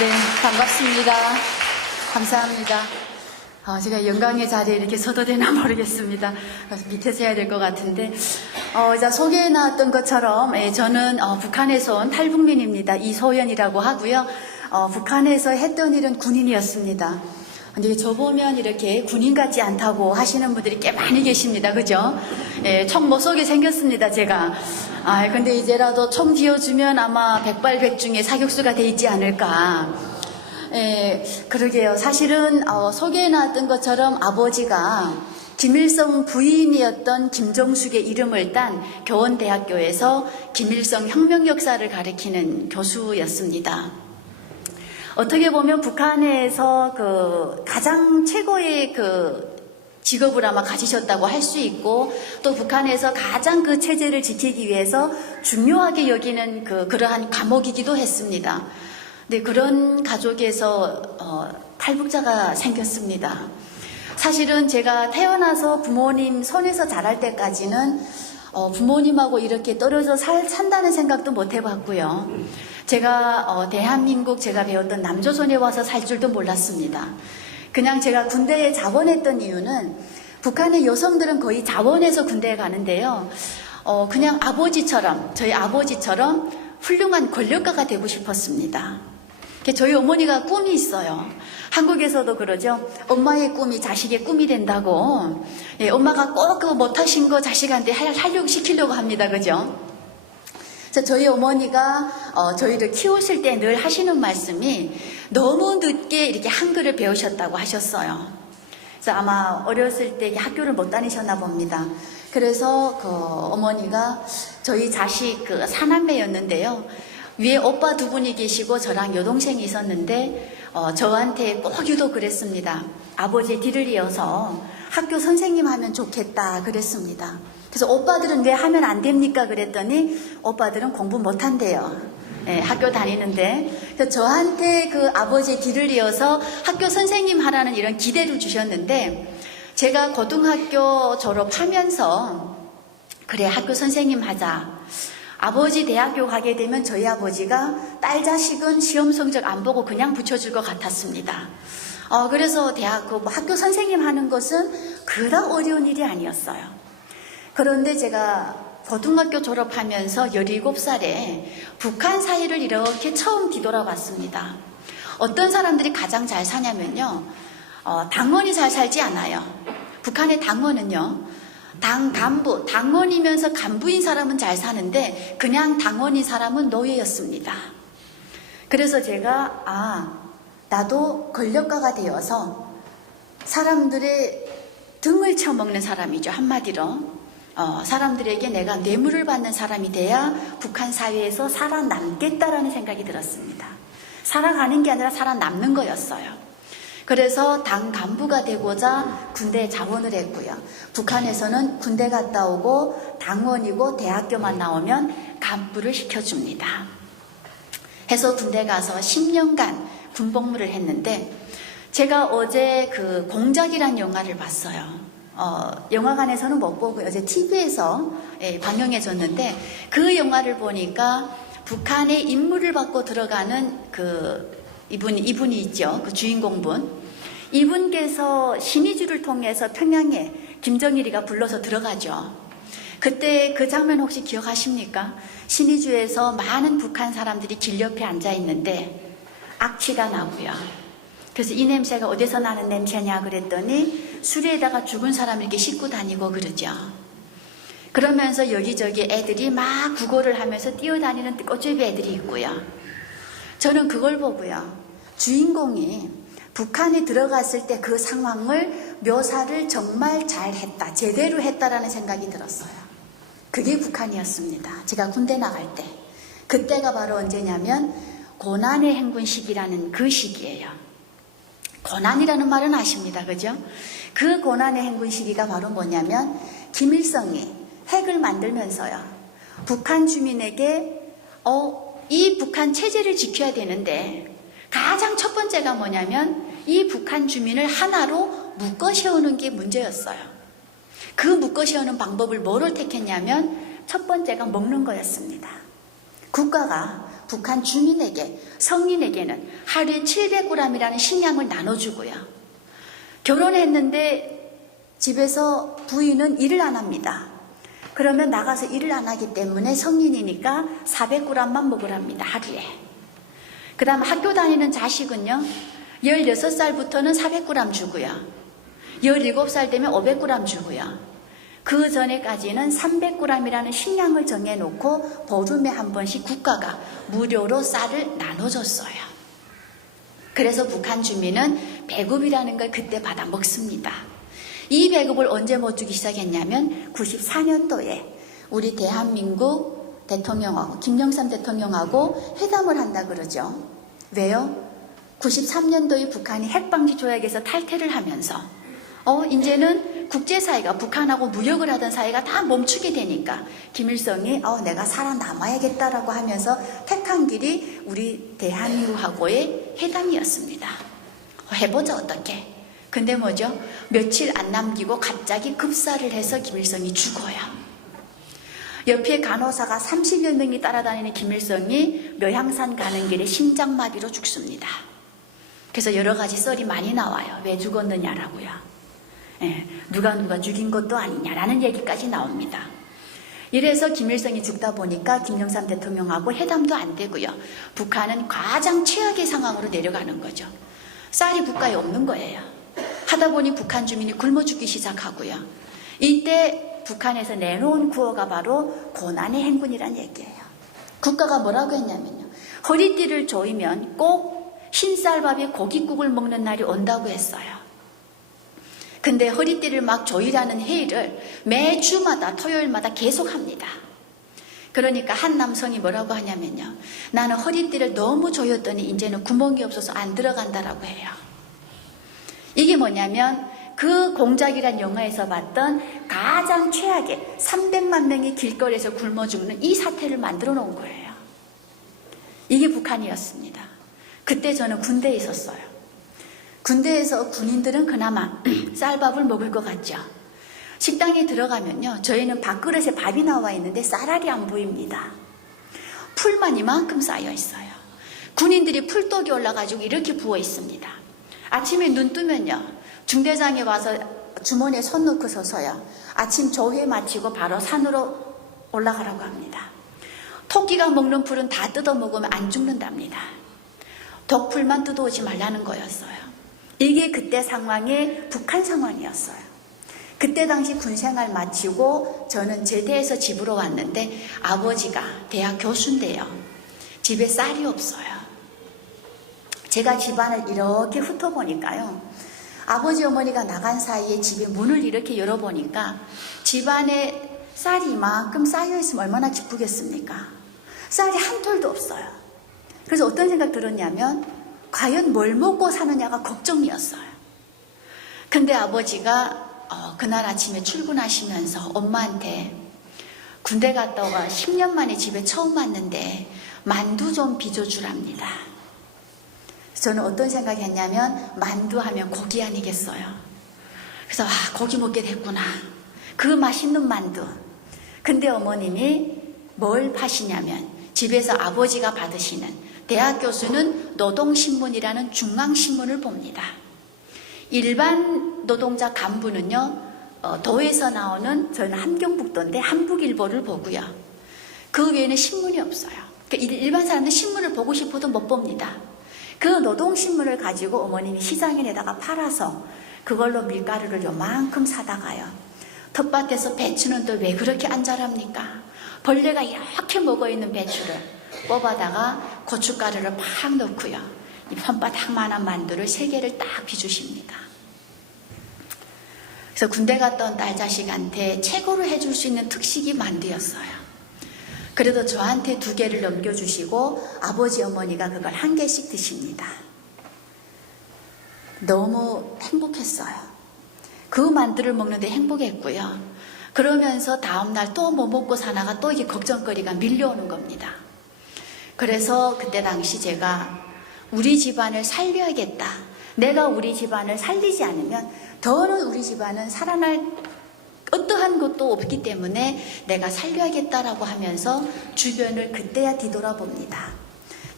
네, 반갑습니다. 감사합니다. 제가 영광의 자리에 이렇게 서도 되나 모르겠습니다. 밑에서 해야 될 것 같은데, 소개해 나왔던 것처럼, 저는 북한에서 온 탈북민입니다. 이소연이라고 하고요. 북한에서 했던 일은 군인이었습니다. 근데 저 보면 이렇게 군인 같지 않다고 하시는 분들이 꽤 많이 계십니다. 그죠? 총 못 쏘게 생겼습니다, 제가. 근데 이제라도 총 쥐어주면 아마 백발백중의 사격수가 돼 있지 않을까. 그러게요. 사실은 소개해 놨던 것처럼 아버지가 김일성 부인이었던 김정숙의 이름을 딴 교원대학교에서 김일성 혁명 역사를 가르치는 교수였습니다. 어떻게 보면 북한에서 가장 최고의 직업을 아마 가지셨다고 할 수 있고, 또 북한에서 가장 그 체제를 지키기 위해서 중요하게 여기는 그러한 과목이기도 했습니다. 네, 그런 가족에서 탈북자가 생겼습니다. 사실은 제가 태어나서 부모님 손에서 자랄 때까지는 부모님하고 이렇게 떨어져 산다는 생각도 못 해봤고요. 제가 대한민국 제가 배웠던 남조선에 와서 살 줄도 몰랐습니다. 그냥 제가 군대에 자원했던 이유는 북한의 여성들은 거의 자원해서 군대에 가는데요. 그냥 저희 아버지처럼 훌륭한 권력가가 되고 싶었습니다. 저희 어머니가 꿈이 있어요. 한국에서도 그러죠. 엄마의 꿈이 자식의 꿈이 된다고. 엄마가 꼭 그거 못하신 거 자식한테 시키려고 합니다. 그죠? 그래서 저희 어머니가 저희를 키우실 때 늘 하시는 말씀이 너무 늦게 이렇게 한글을 배우셨다고 하셨어요. 그래서 아마 어렸을 때 학교를 못 다니셨나 봅니다. 그래서 어머니가 저희 자식 사남매였는데요. 위에 오빠 두 분이 계시고 저랑 여동생이 있었는데 저한테 꼭 유독 그랬습니다. 아버지의 뒤를 이어서 학교 선생님 하면 좋겠다 그랬습니다. 그래서 오빠들은 왜 하면 안 됩니까? 그랬더니 오빠들은 공부 못한대요. 학교 다니는데. 그래서 저한테 아버지의 뒤를 이어서 학교 선생님 하라는 이런 기대를 주셨는데, 제가 고등학교 졸업하면서 그래, 학교 선생님 하자. 아버지 대학교 가게 되면 저희 아버지가 딸 자식은 시험 성적 안 보고 그냥 붙여줄 것 같았습니다. 그래서 학교 선생님 하는 것은 그닥 어려운 일이 아니었어요. 그런데 제가 고등학교 졸업하면서 17살에 북한 사회를 이렇게 처음 뒤돌아봤습니다. 어떤 사람들이 가장 잘 사냐면요. 당원이 잘 살지 않아요. 북한의 당원은요. 간부, 당원이면서 간부인 사람은 잘 사는데 그냥 당원인 사람은 노예였습니다. 그래서 제가 나도 권력가가 되어서 사람들의 등을 쳐먹는 사람이죠. 한마디로 사람들에게 내가 뇌물을 받는 사람이 돼야 북한 사회에서 살아남겠다라는 생각이 들었습니다. 살아가는 게 아니라 살아남는 거였어요. 그래서 당 간부가 되고자 군대에 자원을 했고요. 북한에서는 군대 갔다 오고 당원이고 대학교만 나오면 간부를 시켜줍니다. 해서 군대 가서 10년간 군복무를 했는데, 제가 어제 공작이란 영화를 봤어요. 영화관에서는 못 보고 어제 TV에서 방영해줬는데, 그 영화를 보니까 북한의 임무를 받고 들어가는 이분이 있죠. 그 주인공분. 이분께서 신의주를 통해서 평양에 김정일이가 불러서 들어가죠. 그때 그 장면 혹시 기억하십니까? 신의주에서 많은 북한 사람들이 길 옆에 앉아 있는데 악취가 나고요. 그래서 이 냄새가 어디서 나는 냄새냐 그랬더니 수레에다가 죽은 사람 이렇게 싣고 다니고 그러죠. 그러면서 여기저기 애들이 막 구걸을 하면서 뛰어다니는 꽃제비 애들이 있고요. 저는 그걸 보고요. 주인공이 북한에 들어갔을 때 그 상황을 묘사를 정말 잘했다, 제대로 했다라는 생각이 들었어요. 그게 북한이었습니다. 제가 군대 나갈 때. 그때가 바로 언제냐면 고난의 행군 시기라는 그 시기예요. 고난이라는 말은 아십니다. 그죠? 그 고난의 행군 시기가 바로 뭐냐면 김일성이 핵을 만들면서요. 북한 주민에게 이 북한 체제를 지켜야 되는데 가장 첫 번째가 뭐냐면 이 북한 주민을 하나로 묶어 세우는 게 문제였어요. 그 묶어 세우는 방법을 뭐를 택했냐면 첫 번째가 먹는 거였습니다. 국가가 북한 주민에게, 성인에게는 하루에 700g이라는 식량을 나눠주고요. 결혼했는데 집에서 부인은 일을 안 합니다. 그러면 나가서 일을 안 하기 때문에 성인이니까 400g만 먹으랍니다, 하루에. 그 다음 학교 다니는 자식은요, 16살부터는 400g 주고요. 17살 되면 500g 주고요. 그 전에까지는 300g이라는 식량을 정해놓고 보름에 한 번씩 국가가 무료로 쌀을 나눠줬어요. 그래서 북한 주민은 배급이라는 걸 그때 받아 먹습니다. 이 배급을 언제 못 주기 시작했냐면 94년도에 우리 대한민국 대통령하고 김영삼 대통령하고 회담을 한다 그러죠. 왜요? 93년도에 북한이 핵방지 조약에서 탈퇴를 하면서 이제는 국제사회가 북한하고 무역을 하던 사회가 다 멈추게 되니까 김일성이 내가 살아남아야겠다라고 하면서 택한 길이 우리 대한민국하고의 회담이었습니다. 해보자 어떻게. 근데 뭐죠? 며칠 안 남기고 갑자기 급사를 해서 김일성이 죽어요. 옆에 간호사가 30여 명이 따라다니는 김일성이 묘향산 가는 길에 심장마비로 죽습니다. 그래서 여러 가지 썰이 많이 나와요. 왜 죽었느냐라고요. 누가 죽인 것도 아니냐라는 얘기까지 나옵니다. 이래서 김일성이 죽다 보니까 김영삼 대통령하고 회담도 안 되고요. 북한은 가장 최악의 상황으로 내려가는 거죠. 쌀이 국가에 없는 거예요. 하다 보니 북한 주민이 굶어 죽기 시작하고요. 이때 북한에서 내놓은 구호가 바로 고난의 행군이란 얘기예요. 국가가 뭐라고 했냐면요. 허리띠를 조이면 꼭 흰쌀밥에 고깃국을 먹는 날이 온다고 했어요. 근데 허리띠를 막 조이라는 회의를 매주마다 토요일마다 계속합니다. 그러니까 한 남성이 뭐라고 하냐면요. 나는 허리띠를 너무 조였더니 이제는 구멍이 없어서 안 들어간다라고 해요. 이게 뭐냐면 그 공작이란 영화에서 봤던 가장 최악의 300만 명이 길거리에서 굶어 죽는 이 사태를 만들어 놓은 거예요. 이게 북한이었습니다. 그때 저는 군대에 있었어요. 군대에서 군인들은 그나마 쌀밥을 먹을 것 같죠. 식당에 들어가면요. 저희는 밥그릇에 밥이 나와 있는데 쌀알이 안 보입니다. 풀만 이만큼 쌓여 있어요. 군인들이 풀떡이 올라가지고 이렇게 부어 있습니다. 아침에 눈 뜨면요. 중대장에 와서 주머니에 손 넣고 서서요. 아침 조회 마치고 바로 산으로 올라가라고 합니다. 토끼가 먹는 풀은 다 뜯어 먹으면 안 죽는답니다. 독풀만 뜯어오지 말라는 거였어요. 이게 그때 상황의 북한 상황이었어요. 그때 당시 군생활 마치고 저는 제대해서 집으로 왔는데 아버지가 대학 교수인데요. 집에 쌀이 없어요. 제가 집안을 이렇게 훑어보니까요. 아버지 어머니가 나간 사이에 집에 문을 이렇게 열어보니까 집안에 쌀이 이만큼 쌓여있으면 얼마나 기쁘겠습니까? 쌀이 한 톨도 없어요. 그래서 어떤 생각 들었냐면 과연 뭘 먹고 사느냐가 걱정이었어요. 근데 아버지가 그날 아침에 출근하시면서 엄마한테 군대 갔다 오가 10년 만에 집에 처음 왔는데 만두 좀 빚어주랍니다. 저는 어떤 생각이 했냐면 만두 하면 고기 아니겠어요. 그래서 고기 먹게 됐구나. 그 맛있는 만두. 근데 어머님이 뭘 파시냐면 집에서 아버지가 받으시는 대학 교수는 노동신문이라는 중앙신문을 봅니다. 일반 노동자 간부는요. 도에서 나오는 저는 함경북도인데 한국일보를 보고요. 그 외에는 신문이 없어요. 그러니까 일반 사람들 신문을 보고 싶어도 못 봅니다. 그 노동신문을 가지고 어머님이 시장에 내다가 팔아서 그걸로 밀가루를 요만큼 사다가요. 텃밭에서 배추는 또 왜 그렇게 안 자랍니까? 벌레가 이렇게 먹어있는 배추를 뽑아다가 고춧가루를 팍 넣고요. 이 손바닥만한 만두를 3개를 딱 비주십니다. 그래서 군대 갔다 온 딸 자식한테 최고로 해줄 수 있는 특식이 만두였어요. 그래도 저한테 2개를 넘겨주시고 아버지 어머니가 그걸 1개씩 드십니다. 너무 행복했어요. 그 만두를 먹는데 행복했고요. 그러면서 다음날 또 뭐 먹고 사나가 또 이게 걱정거리가 밀려오는 겁니다. 그래서 그때 당시 제가 우리 집안을 살려야겠다. 내가 우리 집안을 살리지 않으면 더는 우리 집안은 살아날 어떠한 것도 없기 때문에 내가 살려야겠다라고 하면서 주변을 그때야 뒤돌아봅니다.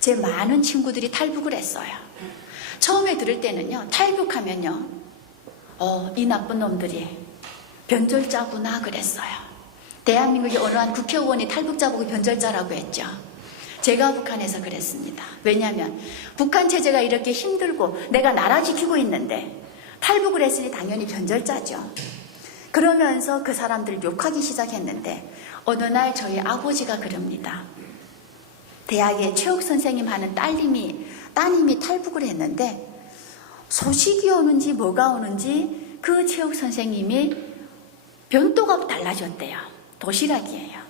제 많은 친구들이 탈북을 했어요. 처음에 들을 때는요, 탈북하면요, 이 나쁜 놈들이 변절자구나 그랬어요. 대한민국의 어느 한 국회의원이 탈북자 보고 변절자라고 했죠. 제가 북한에서 그랬습니다. 왜냐하면 북한 체제가 이렇게 힘들고 내가 나라 지키고 있는데 탈북을 했으니 당연히 변절자죠. 그러면서 그 사람들을 욕하기 시작했는데 어느 날 저희 아버지가 그럽니다. 대학에 체육 선생님 하는 따님이 탈북을 했는데 소식이 오는지 뭐가 오는지 그 체육 선생님이 변도가 달라졌대요. 도시락이에요.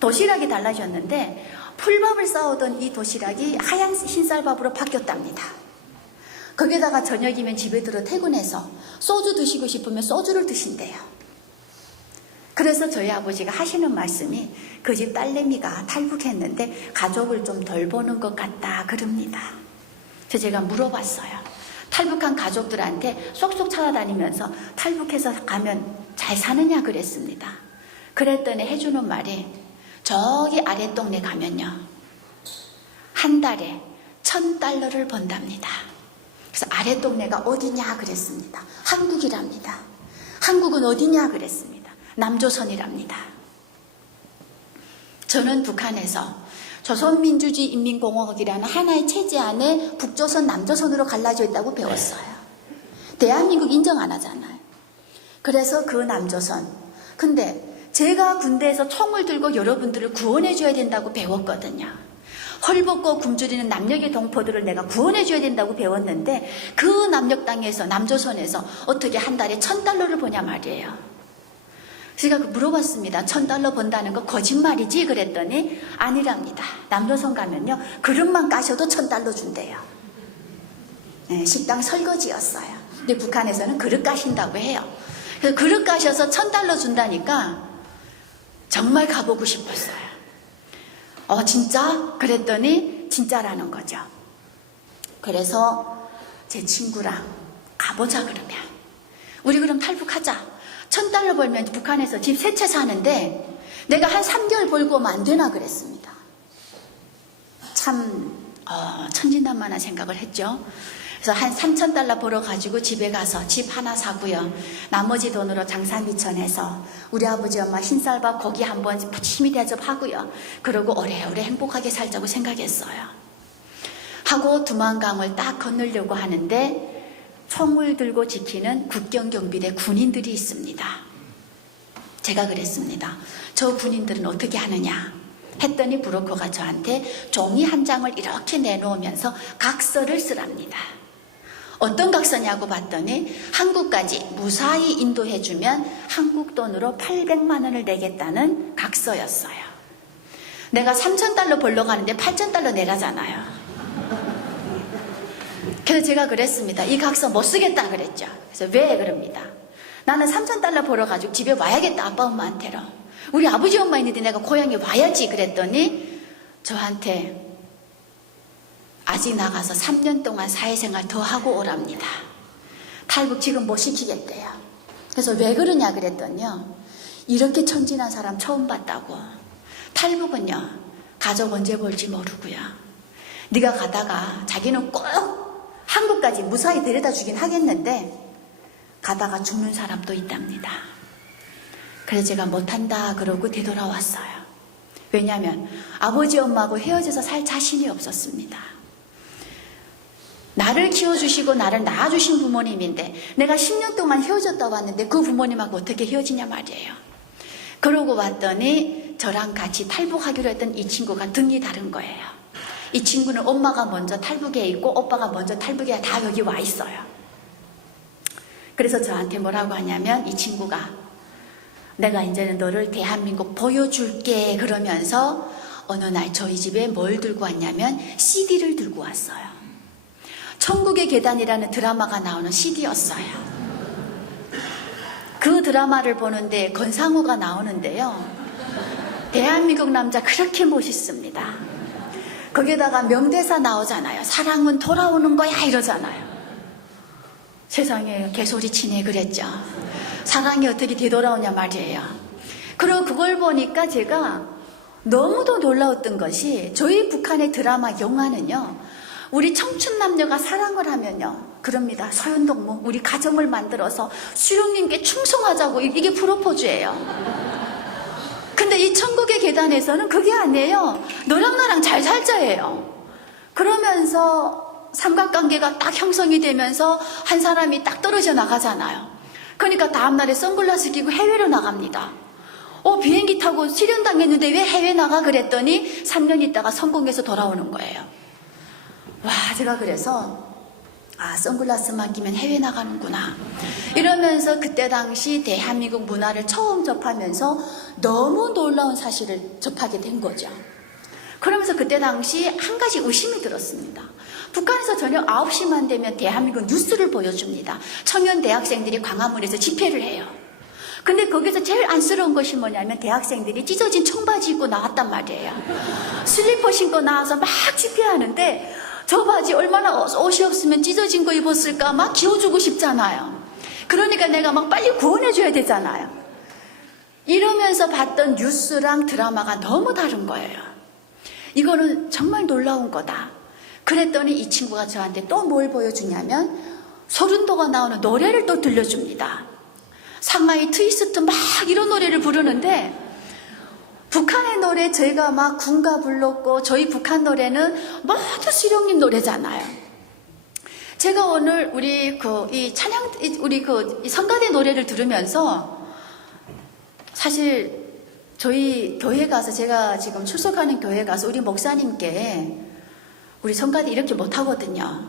도시락이 달라졌는데 풀밥을 싸오던 이 도시락이 하얀 흰쌀밥으로 바뀌었답니다. 거기다가 저녁이면 집에 들어 퇴근해서 소주 드시고 싶으면 소주를 드신대요. 그래서 저희 아버지가 하시는 말씀이 그 집 딸내미가 탈북했는데 가족을 좀 덜 보는 것 같다 그럽니다. 그래서 제가 물어봤어요. 탈북한 가족들한테 쏙쏙 찾아다니면서 탈북해서 가면 잘 사느냐 그랬습니다. 그랬더니 해주는 말이 저기 아래 동네 가면요, 한 달에 $1,000를 번답니다. 그래서 아래 동네가 어디냐 그랬습니다. 한국이랍니다. 한국은 어디냐 그랬습니다. 남조선이랍니다. 저는 북한에서 조선민주주의인민공화국이라는 하나의 체제 안에 북조선, 남조선으로 갈라져 있다고 배웠어요. 대한민국 인정 안 하잖아요. 그래서 그 남조선, 근데 제가 군대에서 총을 들고 여러분들을 구원해 줘야 된다고 배웠거든요. 헐벗고 굶주리는 남녘의 동포들을 내가 구원해 줘야 된다고 배웠는데 그 남녘 땅에서, 남조선에서 어떻게 한 달에 $1,000를 버냐 말이에요. 제가 물어봤습니다. $1,000 번다는 거 거짓말이지? 그랬더니 아니랍니다. 남조선 가면요, 그릇만 까셔도 $1,000 준대요. 네, 식당 설거지였어요. 근데 북한에서는 그릇 까신다고 해요. 그래서 그릇 까셔서 $1,000 준다니까 정말 가보고 싶었어요. 진짜? 그랬더니 진짜라는 거죠. 그래서 제 친구랑 가보자 그러면 우리 그럼 탈북하자. $1,000 벌면 북한에서 집 3채 사는데 내가 한 3개월 벌고 오면 안 되나 그랬습니다. 참 천진난만한 생각을 했죠. 그래서 한 $3,000 벌어가지고 집에 가서 집 하나 사고요. 나머지 돈으로 장사 미천해서 우리 아버지 엄마 흰쌀밥 고기 한번 푸짐히 대접하고요. 그러고 오래오래 행복하게 살자고 생각했어요. 하고 두만강을 딱 건너려고 하는데 총을 들고 지키는 국경경비대 군인들이 있습니다. 제가 그랬습니다. 저 군인들은 어떻게 하느냐 했더니 브로커가 저한테 종이 한 장을 이렇게 내놓으면서 각서를 쓰랍니다. 어떤 각서냐고 봤더니 한국까지 무사히 인도해주면 한국 돈으로 800만 원을 내겠다는 각서였어요. 내가 $3,000 벌러 가는데 $8,000 내라잖아요. 그래서 제가 그랬습니다. 이 각서 못 쓰겠다 그랬죠. 그래서 왜 그럽니다. 나는 $3,000 벌어가지고 집에 와야겠다. 아빠 엄마한테로. 우리 아버지 엄마 있는데 내가 고향에 와야지 그랬더니 저한테 아직 나가서 3년 동안 사회생활 더 하고 오랍니다. 탈북 지금 못 시키겠대요. 그래서 왜 그러냐 그랬더니요, 이렇게 천진한 사람 처음 봤다고. 탈북은요, 가족 언제 볼지 모르고요, 네가 가다가 자기는 꼭 한국까지 무사히 데려다 주긴 하겠는데 가다가 죽는 사람도 있답니다. 그래서 제가 못한다 그러고 되돌아왔어요. 왜냐하면 아버지 엄마하고 헤어져서 살 자신이 없었습니다. 나를 키워주시고 나를 낳아주신 부모님인데 내가 10년 동안 헤어졌다 왔는데 그 부모님하고 어떻게 헤어지냐 말이에요. 그러고 왔더니 저랑 같이 탈북하기로 했던 이 친구가 등이 다른 거예요. 이 친구는 엄마가 먼저 탈북에 있고 오빠가 먼저 탈북에 다 여기 와 있어요. 그래서 저한테 뭐라고 하냐면 이 친구가 내가 이제는 너를 대한민국 보여줄게 그러면서 어느 날 저희 집에 뭘 들고 왔냐면 CD를 들고 왔어요. 천국의 계단이라는 드라마가 나오는 CD였어요. 그 드라마를 보는데 권상우가 나오는데요, 대한민국 남자 그렇게 멋있습니다. 거기에다가 명대사 나오잖아요. 사랑은 돌아오는 거야 이러잖아요. 세상에 개소리치네 그랬죠. 사랑이 어떻게 되돌아오냐 말이에요. 그리고 그걸 보니까 제가 너무도 놀라웠던 것이 저희 북한의 드라마 영화는요, 우리 청춘 남녀가 사랑을 하면요, 그럽니다. 서현동무, 우리 가정을 만들어서 수령님께 충성하자고, 이게 프로포즈예요. 근데 이 천국의 계단에서는 그게 아니에요. 너랑 나랑 잘 살자예요. 그러면서 삼각관계가 딱 형성이 되면서 한 사람이 딱 떨어져 나가잖아요. 그러니까 다음날에 선글라스 끼고 해외로 나갑니다. 비행기 타고 실현당했는데 왜 해외 나가 그랬더니 3년 있다가 성공해서 돌아오는 거예요. 와, 제가 그래서 선글라스만 끼면 해외 나가는구나 이러면서 그때 당시 대한민국 문화를 처음 접하면서 너무 놀라운 사실을 접하게 된 거죠. 그러면서 그때 당시 한 가지 의심이 들었습니다. 북한에서 저녁 9시만 되면 대한민국 뉴스를 보여줍니다. 청년 대학생들이 광화문에서 집회를 해요. 근데 거기서 제일 안쓰러운 것이 뭐냐면 대학생들이 찢어진 청바지 입고 나왔단 말이에요. 슬리퍼 신고 나와서 막 집회하는데 저 바지 얼마나 옷이 없으면 찢어진 거 입었을까 막 기워주고 싶잖아요. 그러니까 내가 막 빨리 구원해줘야 되잖아요. 이러면서 봤던 뉴스랑 드라마가 너무 다른 거예요. 이거는 정말 놀라운 거다. 그랬더니 이 친구가 저한테 또 뭘 보여주냐면 소른도가 나오는 노래를 또 들려줍니다. 상하이 트위스트 막 이런 노래를 부르는데 북한의 노래 저희가 막 군가 불렀고 저희 북한 노래는 모두 수령님 노래잖아요. 제가 오늘 우리 이 찬양 우리 이 성가대 노래를 들으면서 사실 저희 교회 가서 제가 지금 출석하는 교회 가서 우리 목사님께 우리 성가대 이렇게 못 하거든요.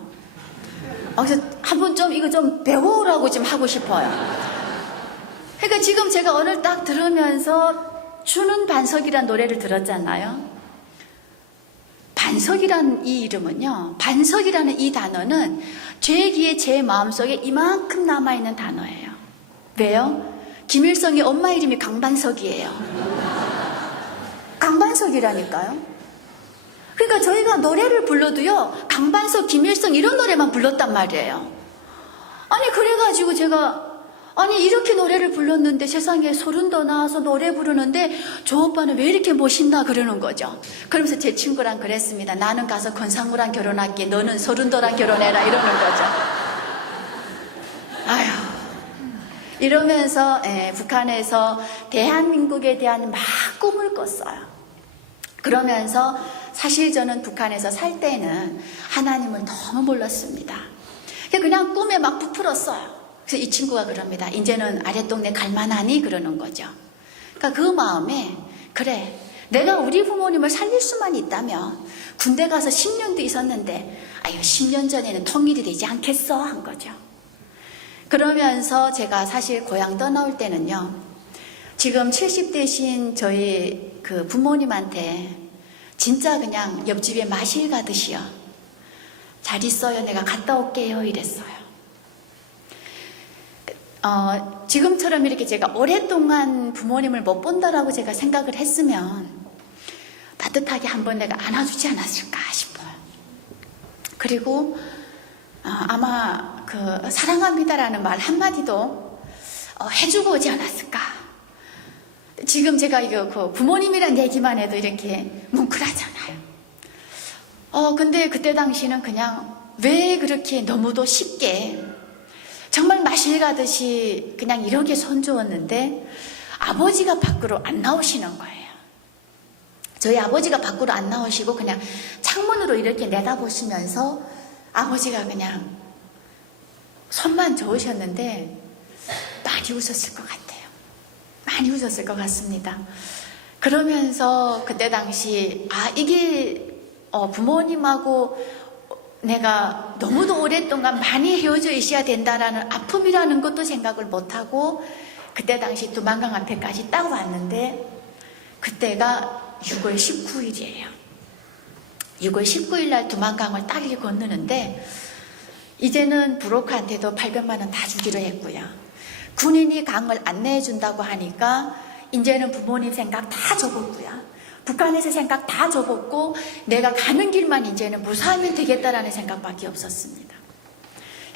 그래서 한번 좀 이거 좀 배워오라고 좀 하고 싶어요. 그러니까 지금 제가 오늘 딱 들으면서 주는 반석이란 노래를 들었잖아요. 반석이란 이 이름은요, 반석이라는 이 단어는 제 귀에 제 마음속에 이만큼 남아있는 단어예요. 왜요? 김일성의 엄마 이름이 강반석이에요. 강반석이라니까요. 그러니까 저희가 노래를 불러도요, 강반석, 김일성 이런 노래만 불렀단 말이에요. 아니 그래가지고 제가 이렇게 노래를 불렀는데 세상에 소름도 나와서 노래 부르는데 저 오빠는 왜 이렇게 멋있나 그러는 거죠. 그러면서 제 친구랑 그랬습니다. 나는 가서 권상우랑 결혼할게. 너는 소름도랑 결혼해라 이러는 거죠. 아휴. 이러면서 북한에서 대한민국에 대한 막 꿈을 꿨어요. 그러면서 사실 저는 북한에서 살 때는 하나님을 너무 몰랐습니다. 그냥 꿈에 막 부풀었어요. 그래서 이 친구가 그럽니다. 이제는 아랫동네 갈만하니? 그러는 거죠. 그러니까 그 마음에 그래 내가 우리 부모님을 살릴 수만 있다면 군대 가서 10년도 있었는데 10년 전에는 통일이 되지 않겠어? 한 거죠. 그러면서 제가 사실 고향 떠나올 때는요. 지금 70대신 저희 그 부모님한테 진짜 그냥 옆집에 마실 가듯이요. 잘 있어요. 내가 갔다 올게요. 이랬어요. 지금처럼 이렇게 제가 오랫동안 부모님을 못 본다라고 제가 생각을 했으면 따뜻하게 한번 내가 안아주지 않았을까 싶어요. 그리고 아마 그 사랑합니다라는 말 한마디도 해주고 오지 않았을까. 지금 제가 이거 그 부모님이란 얘기만 해도 이렇게 뭉클하잖아요. 근데 그때 당시는 그냥 왜 그렇게 너무도 쉽게 정말 마실 가듯이 그냥 이렇게 손주었는데 아버지가 밖으로 안 나오시는 거예요. 저희 아버지가 밖으로 안 나오시고 그냥 창문으로 이렇게 내다보시면서 아버지가 그냥 손만 저으셨는데 많이 웃었을 것 같아요. 많이 웃었을 것 같습니다. 그러면서 그때 당시 이게 부모님하고 내가 너무도 오랫동안 많이 헤어져 있어야 된다라는 아픔이라는 것도 생각을 못하고 그때 당시 두만강 앞에까지 딱 왔는데 그때가 6월 19일이에요. 6월 19일 날 두만강을 딱 이렇게 건너는데 이제는 브로커한테도 800만 원 다 주기로 했고요. 군인이 강을 안내해 준다고 하니까 이제는 부모님 생각 다 접었고요. 북한에서 생각 다 접었고 내가 가는 길만 이제는 무사하면 되겠다라는 생각밖에 없었습니다.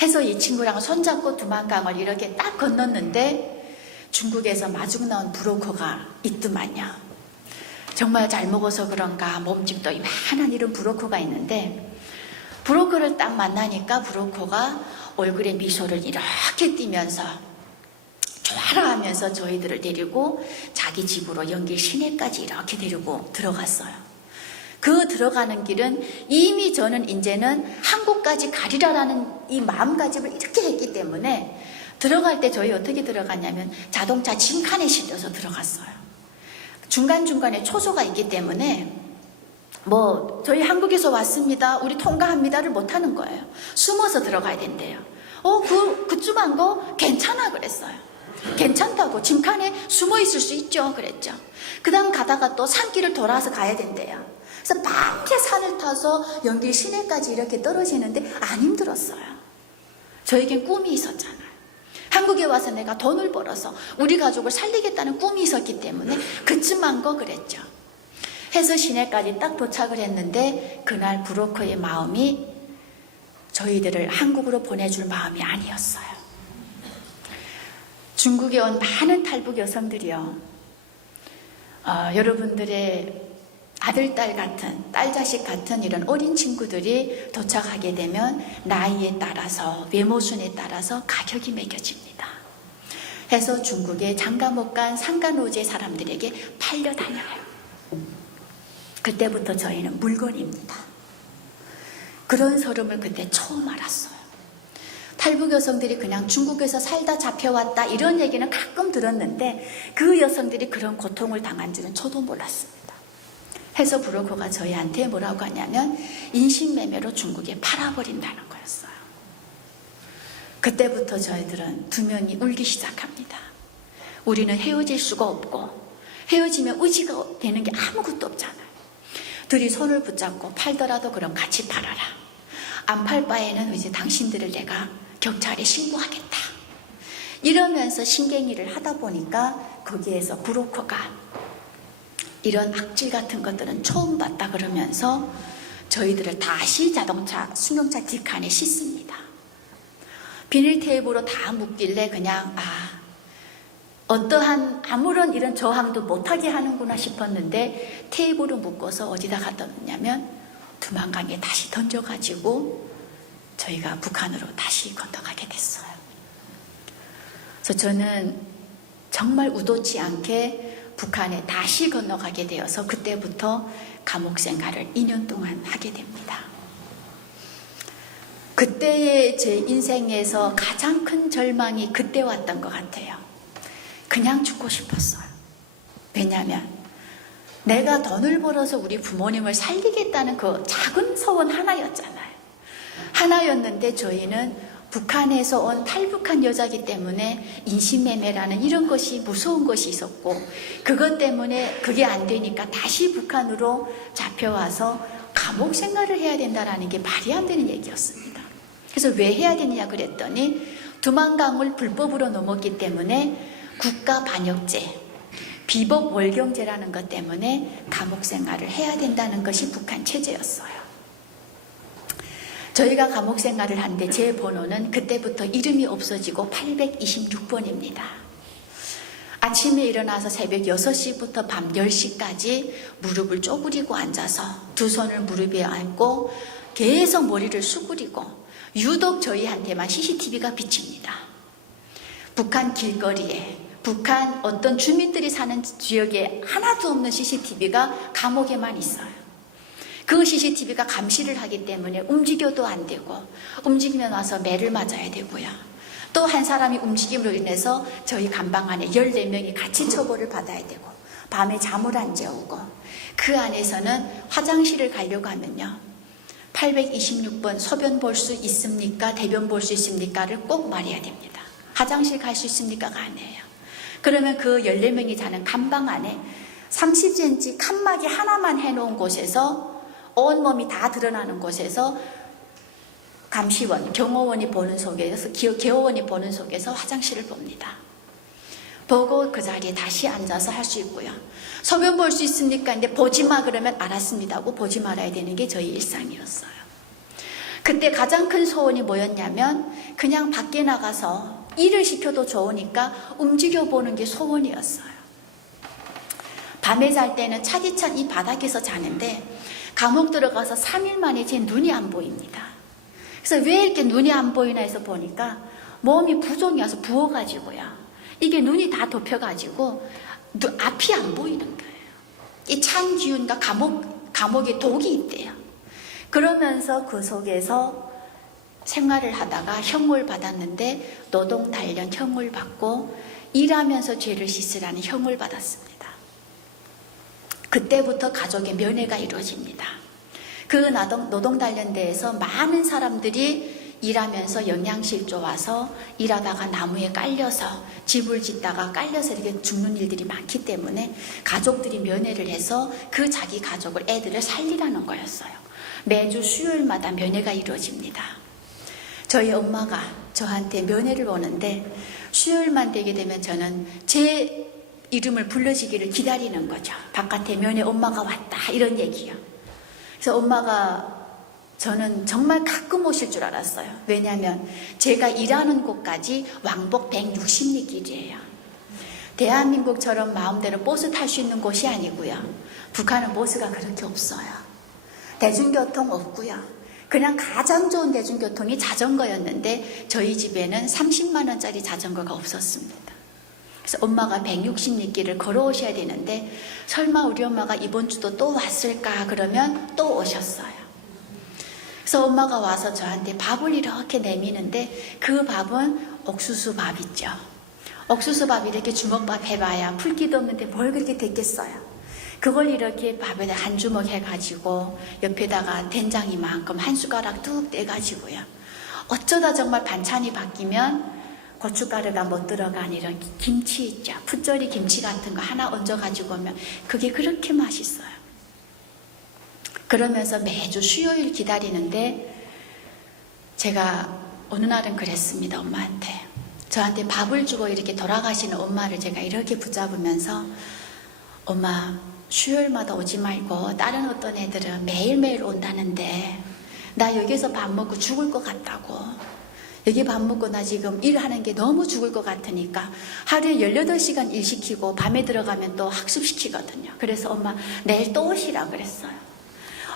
해서 이 친구랑 손잡고 두만강을 이렇게 딱 건넜는데 중국에서 마중 나온 브로커가 있더만요. 정말 잘 먹어서 그런가 몸집도 이만한 이런 브로커가 있는데, 브로커를 딱 만나니까 브로커가 얼굴에 미소를 이렇게 띠면서 좋아라 하면서 저희들을 데리고 자기 집으로 연길 시내까지 이렇게 데리고 들어갔어요. 그 들어가는 길은 이미 저는 이제는 한국까지 가리라라는 이 마음가짐을 이렇게 했기 때문에, 들어갈 때 저희 어떻게 들어갔냐면 자동차 짐칸에 실려서 들어갔어요. 중간중간에 초소가 있기 때문에 저희 한국에서 왔습니다, 우리 통과합니다를 못하는 거예요. 숨어서 들어가야 된대요. 그쯤 한 거 괜찮아 그랬어요. 괜찮다고, 짐칸에 숨어 있을 수 있죠 그랬죠. 그 다음 가다가 또 산길을 돌아서 가야 된대요. 그래서 밤새 산을 타서 연길 시내까지 이렇게 떨어지는데 안 힘들었어요. 저에겐 꿈이 있었잖아요. 한국에 와서 내가 돈을 벌어서 우리 가족을 살리겠다는 꿈이 있었기 때문에 그쯤 한 거 그랬죠. 해서 시내까지 딱 도착을 했는데, 그날 브로커의 마음이 저희들을 한국으로 보내줄 마음이 아니었어요. 중국에 온 많은 탈북 여성들이요, 여러분들의 아들, 딸 같은, 딸, 자식 같은 이런 어린 친구들이 도착하게 되면 나이에 따라서, 외모순에 따라서 가격이 매겨집니다. 해서 중국의 장가 못 간 상간호제 사람들에게 팔려다녀요. 그때부터 저희는 물건입니다. 그런 서름을 그때 처음 알았어요. 탈북 여성들이 그냥 중국에서 살다 잡혀왔다 이런 얘기는 가끔 들었는데, 그 여성들이 그런 고통을 당한 줄은 저도 몰랐습니다. 해서 브로커가 저희한테 뭐라고 하냐면 인신매매로 중국에 팔아버린다는 거였어요. 그때부터 저희들은 두 명이 울기 시작합니다. 우리는 헤어질 수가 없고, 헤어지면 의지가 되는 게 아무것도 없잖아요. 둘이 손을 붙잡고 팔더라도 그럼 같이 팔아라. 안 팔 바에는 이제 당신들을 내가 경찰에 신고하겠다. 이러면서 신경질을 하다 보니까 거기에서 브로커가 이런 악질 같은 것들은 처음 봤다 그러면서 저희들을 다시 자동차 승용차 뒷칸에 싣습니다. 비닐 테이프로 다 묶길래 그냥 어떠한 아무런 이런 저항도 못하게 하는구나 싶었는데, 테이프로 묶어서 어디다 갖다 놓냐면 두만강에 다시 던져가지고 저희가 북한으로 다시 건너가게 됐어요. 그래서 저는 정말 의도치 않게 북한에 다시 건너가게 되어서 그때부터 감옥 생활을 2년 동안 하게 됩니다. 그때의 제 인생에서 가장 큰 절망이 그때 왔던 것 같아요. 그냥 죽고 싶었어요. 왜냐하면 내가 돈을 벌어서 우리 부모님을 살리겠다는 그 작은 소원 하나였잖아요. 하나였는데 저희는 북한에서 온 탈북한 여자이기 때문에 인신매매라는 이런 것이 무서운 것이 있었고, 그것 때문에 그게 안 되니까 다시 북한으로 잡혀와서 감옥 생활을 해야 된다는 게 말이 안 되는 얘기였습니다. 그래서 왜 해야 되느냐 그랬더니, 두만강을 불법으로 넘었기 때문에 국가반역죄, 비법월경죄라는 것 때문에 감옥 생활을 해야 된다는 것이 북한 체제였어요. 저희가 감옥 생활을 하는데 제 번호는 그때부터 이름이 없어지고 826번입니다. 아침에 일어나서 새벽 6시부터 밤 10시까지 무릎을 쪼그리고 앉아서 두 손을 무릎에 얹고 계속 머리를 수그리고, 유독 저희한테만 CCTV가 비칩니다. 북한 길거리에, 북한 어떤 주민들이 사는 지역에 하나도 없는 CCTV가 감옥에만 있어요. 그 CCTV가 감시를 하기 때문에 움직여도 안 되고, 움직이면 와서 매를 맞아야 되고요. 또 한 사람이 움직임으로 인해서 저희 감방 안에 14명이 같이 처벌을 받아야 되고, 밤에 잠을 안 재우고, 그 안에서는 화장실을 가려고 하면요, 826번 소변 볼 수 있습니까? 대변 볼 수 있습니까?를 꼭 말해야 됩니다. 화장실 갈 수 있습니까가 아니에요. 그러면 그 14명이 자는 감방 안에 30cm 칸막이 하나만 해놓은 곳에서, 온몸이 다 드러나는 곳에서 감시원, 경호원이 보는 속에서, 개호원이 보는 속에서 화장실을 봅니다. 보고 그 자리에 다시 앉아서 할 수 있고요. 소변 볼 수 있습니까? 근데 보지 마 그러면 알았습니다 하고 보지 말아야 되는 게 저희 일상이었어요. 그때 가장 큰 소원이 뭐였냐면, 그냥 밖에 나가서 일을 시켜도 좋으니까 움직여 보는 게 소원이었어요. 밤에 잘 때는 차디찬 이 바닥에서 자는데 감옥 들어가서 3일 만에 제 눈이 안 보입니다. 그래서 왜 이렇게 눈이 안 보이나 해서 보니까 몸이 부종이 와서 부어가지고요. 이게 눈이 다 덮여가지고 앞이 안 보이는 거예요. 이 찬 기운과 감옥에 독이 있대요. 그러면서 그 속에서 생활을 하다가 형을 받았는데 노동 단련 형을 받고 일하면서 죄를 씻으라는 형을 받았습니다. 그때부터 가족의 면회가 이루어집니다. 그 노동 단련대에서 많은 사람들이 일하면서 영양실조 와서 일하다가 나무에 깔려서 집을 짓다가 깔려서 이렇게 죽는 일들이 많기 때문에 가족들이 면회를 해서 그 자기 가족을 애들을 살리라는 거였어요. 매주 수요일마다 면회가 이루어집니다. 저희 엄마가 저한테 면회를 오는데 수요일만 되게 되면 저는 제 이름을 불러지기를 기다리는 거죠. 바깥에 면회 엄마가 왔다 이런 얘기요. 그래서 엄마가 저는 정말 가끔 오실 줄 알았어요. 왜냐하면 제가 일하는 곳까지 왕복 160리길이에요. 대한민국처럼 마음대로 버스 탈 수 있는 곳이 아니고요. 북한은 버스가 그렇게 없어요. 대중교통 없고요. 그냥 가장 좋은 대중교통이 자전거였는데 저희 집에는 30만 원짜리 자전거가 없었습니다. 그래서 엄마가 160리길을 걸어오셔야 되는데 설마 우리 엄마가 이번 주도 또 왔을까 그러면 또 오셨어요. 그래서 엄마가 와서 저한테 밥을 이렇게 내미는데 그 밥은 옥수수 밥 있죠. 옥수수 밥 이렇게 주먹밥 해봐야 풀기도 없는데 뭘 그렇게 됐겠어요. 그걸 이렇게 밥에다 한 주먹 해가지고 옆에다가 된장 이만큼 한 숟가락 뚝 떼가지고요. 어쩌다 정말 반찬이 바뀌면 고춧가루가 못 들어간 이런 김치 있죠. 풋절이 김치 같은 거 하나 얹어가지고 오면 그게 그렇게 맛있어요. 그러면서 매주 수요일 기다리는데 제가 어느 날은 그랬습니다. 엄마한테. 저한테 밥을 주고 이렇게 돌아가시는 엄마를 제가 이렇게 붙잡으면서 엄마 수요일마다 오지 말고 다른 어떤 애들은 매일매일 온다는데 나 여기서 밥 먹고 죽을 것 같다고. 여기 밥 먹고 나 지금 일하는 게 너무 죽을 것 같으니까 하루에 18시간 일 시키고 밤에 들어가면 또 학습시키거든요. 그래서 엄마 내일 또 오시라 그랬어요.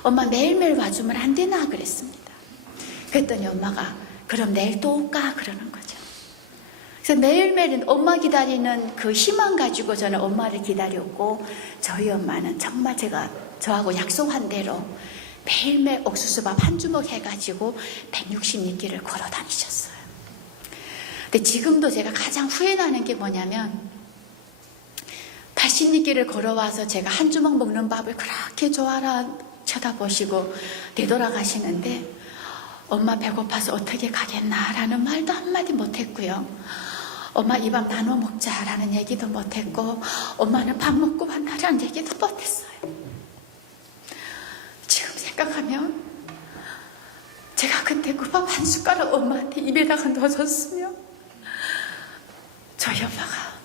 엄마 매일매일 와주면 안 되나 그랬습니다. 그랬더니 엄마가 그럼 내일 또 올까 그러는 거죠. 그래서 매일매일 엄마 기다리는 그 희망 가지고 저는 엄마를 기다렸고 저희 엄마는 정말 저하고 약속한 대로 매일매일 옥수수밥 한 주먹 해가지고 160리길을 걸어 다니셨어요. 근데 지금도 제가 가장 후회나는 게 뭐냐면 80리길을 걸어와서 제가 한 주먹 먹는 밥을 그렇게 좋아라 쳐다보시고 되돌아가시는데 엄마 배고파서 어떻게 가겠나라는 말도 한마디 못했고요. 엄마 이 밥 나눠 먹자라는 얘기도 못했고 엄마는 밥 먹고 만나라는 얘기도 못했어요. 지금 생각하면 제가 그때 그 밥 한 숟가락 엄마한테 입에다가 넣어줬으면 저희 엄마가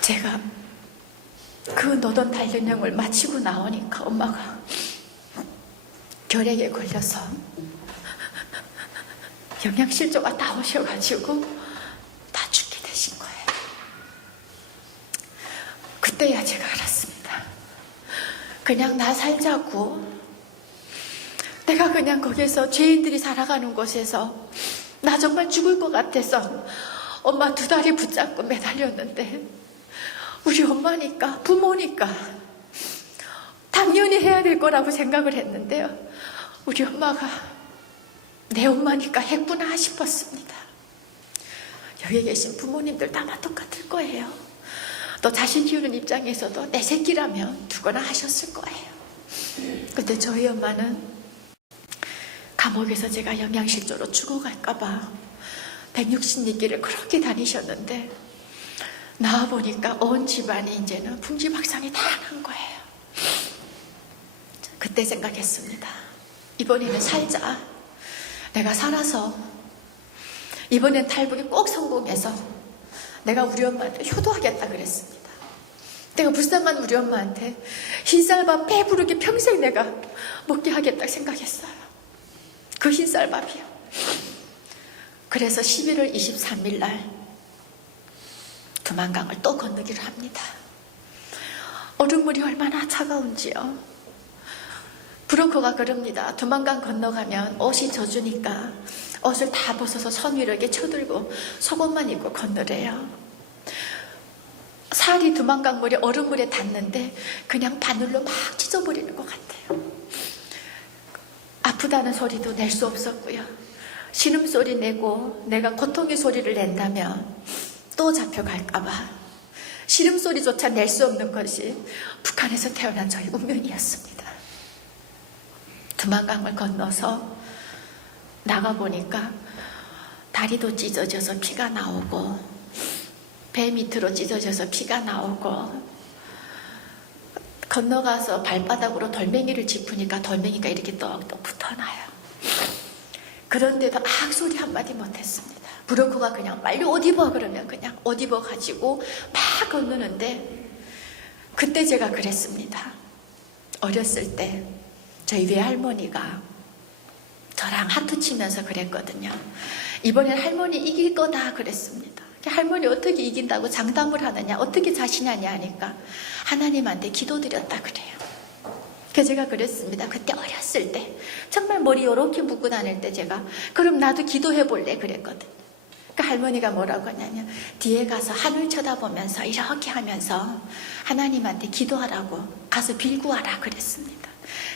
제가 그 노동 단련형을 마치고 나오니까 엄마가 결핵에 걸려서 영양실조가 나오셔가지고 다 죽게 되신 거예요. 그때야 제가 알았습니다. 그냥 나 살자고 내가 그냥 거기서 죄인들이 살아가는 곳에서 나 정말 죽을 것 같아서 엄마 두 다리 붙잡고 매달렸는데 우리 엄마니까 부모니까 당연히 해야 될 거라고 생각을 했는데요. 우리 엄마가 내 엄마니까 했구나 싶었습니다. 여기 계신 부모님들 다 똑같을 거예요. 또 자신 키우는 입장에서도 내 새끼라면 누구나 하셨을 거예요. 근데 저희 엄마는 감옥에서 제가 영양실조로 죽어갈까봐 160리길을 그렇게 다니셨는데 나와보니까 온 집안이 이제는 풍지박산이 다 난 거예요. 그때 생각했습니다. 이번에는 살자. 내가 살아서 이번엔 탈북이 꼭 성공해서 내가 우리 엄마한테 효도하겠다 그랬습니다. 내가 불쌍한 우리 엄마한테 흰쌀밥 배부르게 평생 내가 먹게 하겠다 생각했어요. 그 흰쌀밥이요. 그래서 11월 23일 날 두만강을 또 건너기로 합니다. 얼음물이 얼마나 차가운지요. 브로커가 그럽니다. 두만강 건너가면 옷이 젖으니까 옷을 다 벗어서 선 위로 이렇게 쳐들고 속옷만 입고 건너래요. 살이 두만강 물이 얼음물에 닿는데 그냥 바늘로 막 찢어버리는 것 같아요. 아프다는 소리도 낼 수 없었고요. 신음소리 내고 내가 고통의 소리를 낸다면 또 잡혀갈까봐 신음소리조차 낼 수 없는 것이 북한에서 태어난 저의 운명이었습니다. 두만강을 건너서 나가보니까 다리도 찢어져서 피가 나오고 배 밑으로 찢어져서 피가 나오고 건너가서 발바닥으로 돌멩이를 짚으니까 돌멩이가 이렇게 떡떡 붙어나요. 그런데도 소리 한마디 못했습니다. 브로커가 그냥 빨리 옷 입어 그러면 그냥 옷 입어 가지고 막 건너는데 그때 제가 그랬습니다. 어렸을 때 저희 외할머니가 저랑 하트 치면서 그랬거든요. 이번엔 할머니 이길 거다 그랬습니다. 할머니 어떻게 이긴다고 장담을 하느냐, 어떻게 자신하냐 하니까 하나님한테 기도드렸다 그래요. 그래서 제가 그랬습니다. 그때 어렸을 때 정말 머리 이렇게 묶고 다닐 때 제가 그럼 나도 기도해 볼래 그랬거든요. 그러니까 할머니가 뭐라고 하냐면 뒤에 가서 하늘 쳐다보면서 이렇게 하면서 하나님한테 기도하라고 가서 빌고 와라 그랬습니다.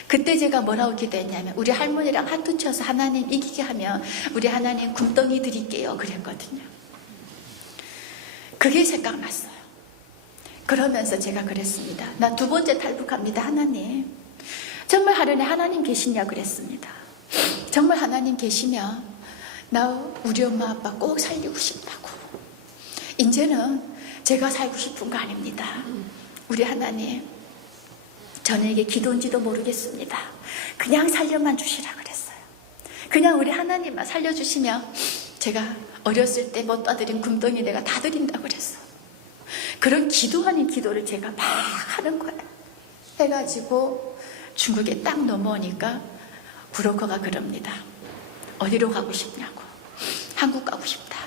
그때 제가 뭐라고 기도했냐면 우리 할머니랑 하트 쳐서 하나님 이기게 하면 우리 하나님 굼덩이 드릴게요 그랬거든요. 그게 생각났어요. 그러면서 제가 그랬습니다. 나 두 번째 탈북합니다. 하나님 정말 하늘에 하나님 계시냐 그랬습니다. 정말 하나님 계시면 나 우리 엄마 아빠 꼭 살리고 싶다고. 이제는 제가 살고 싶은 거 아닙니다. 우리 하나님 저에게 기도인지도 모르겠습니다. 그냥 살려만 주시라 그랬어요. 그냥 우리 하나님만 살려주시면 제가 어렸을 때 못 따드린 굼덩이 내가 다 드린다고 그랬어. 그런 기도 아닌 기도를 제가 막 하는 거예요. 해가지고 중국에 딱 넘어오니까 브로커가 그럽니다. 어디로 가고 싶냐고. 한국 가고 싶다.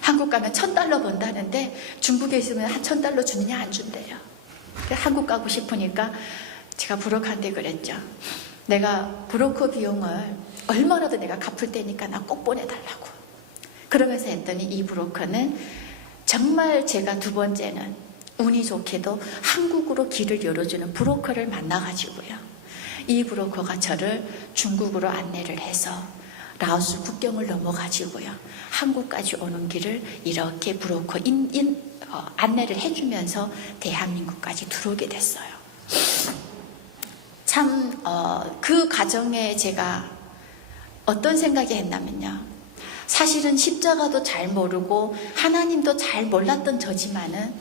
한국 가면 $1,000 번다는데 중국에 있으면 한 $1,000 주느냐 안 준대요. 한국 가고 싶으니까 제가 브로커한테 그랬죠. 내가 브로커 비용을 얼마라도 내가 갚을 테니까 나 꼭 보내달라고. 그러면서 했더니 이 브로커는 정말 제가 두 번째는 운이 좋게도 한국으로 길을 열어주는 브로커를 만나가지고요. 이 브로커가 저를 중국으로 안내를 해서 라오스 국경을 넘어가지고요. 한국까지 오는 길을 이렇게 브로커 안내를 해주면서 대한민국까지 들어오게 됐어요. 참 그 과정에 제가 어떤 생각이 했냐면요. 사실은 십자가도 잘 모르고 하나님도 잘 몰랐던 저지만은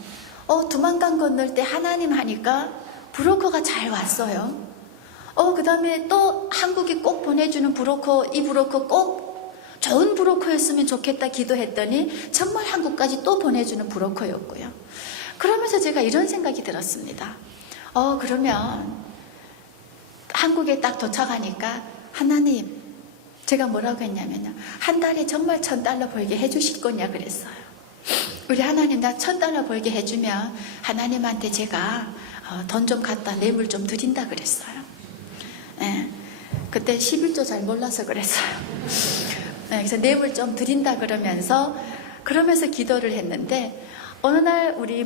두만강 건널 때 하나님 하니까 브로커가 잘 왔어요. 그 다음에 또 한국에 꼭 보내주는 브로커, 이 브로커 꼭 좋은 브로커였으면 좋겠다 기도했더니 정말 한국까지 또 보내주는 브로커였고요. 그러면서 제가 이런 생각이 들었습니다. 그러면 한국에 딱 도착하니까 하나님, 제가 뭐라고 했냐면요. 한 달에 정말 $1,000 벌게 해주실 거냐 그랬어요. 우리 하나님 나 $1,000 벌게 해주면 하나님한테 제가 돈 좀 갖다 뇌물 좀 드린다 그랬어요. 네, 그때 11조 잘 몰라서 그랬어요. 네, 그래서 뇌물 좀 드린다 그러면서 기도를 했는데 어느 날 우리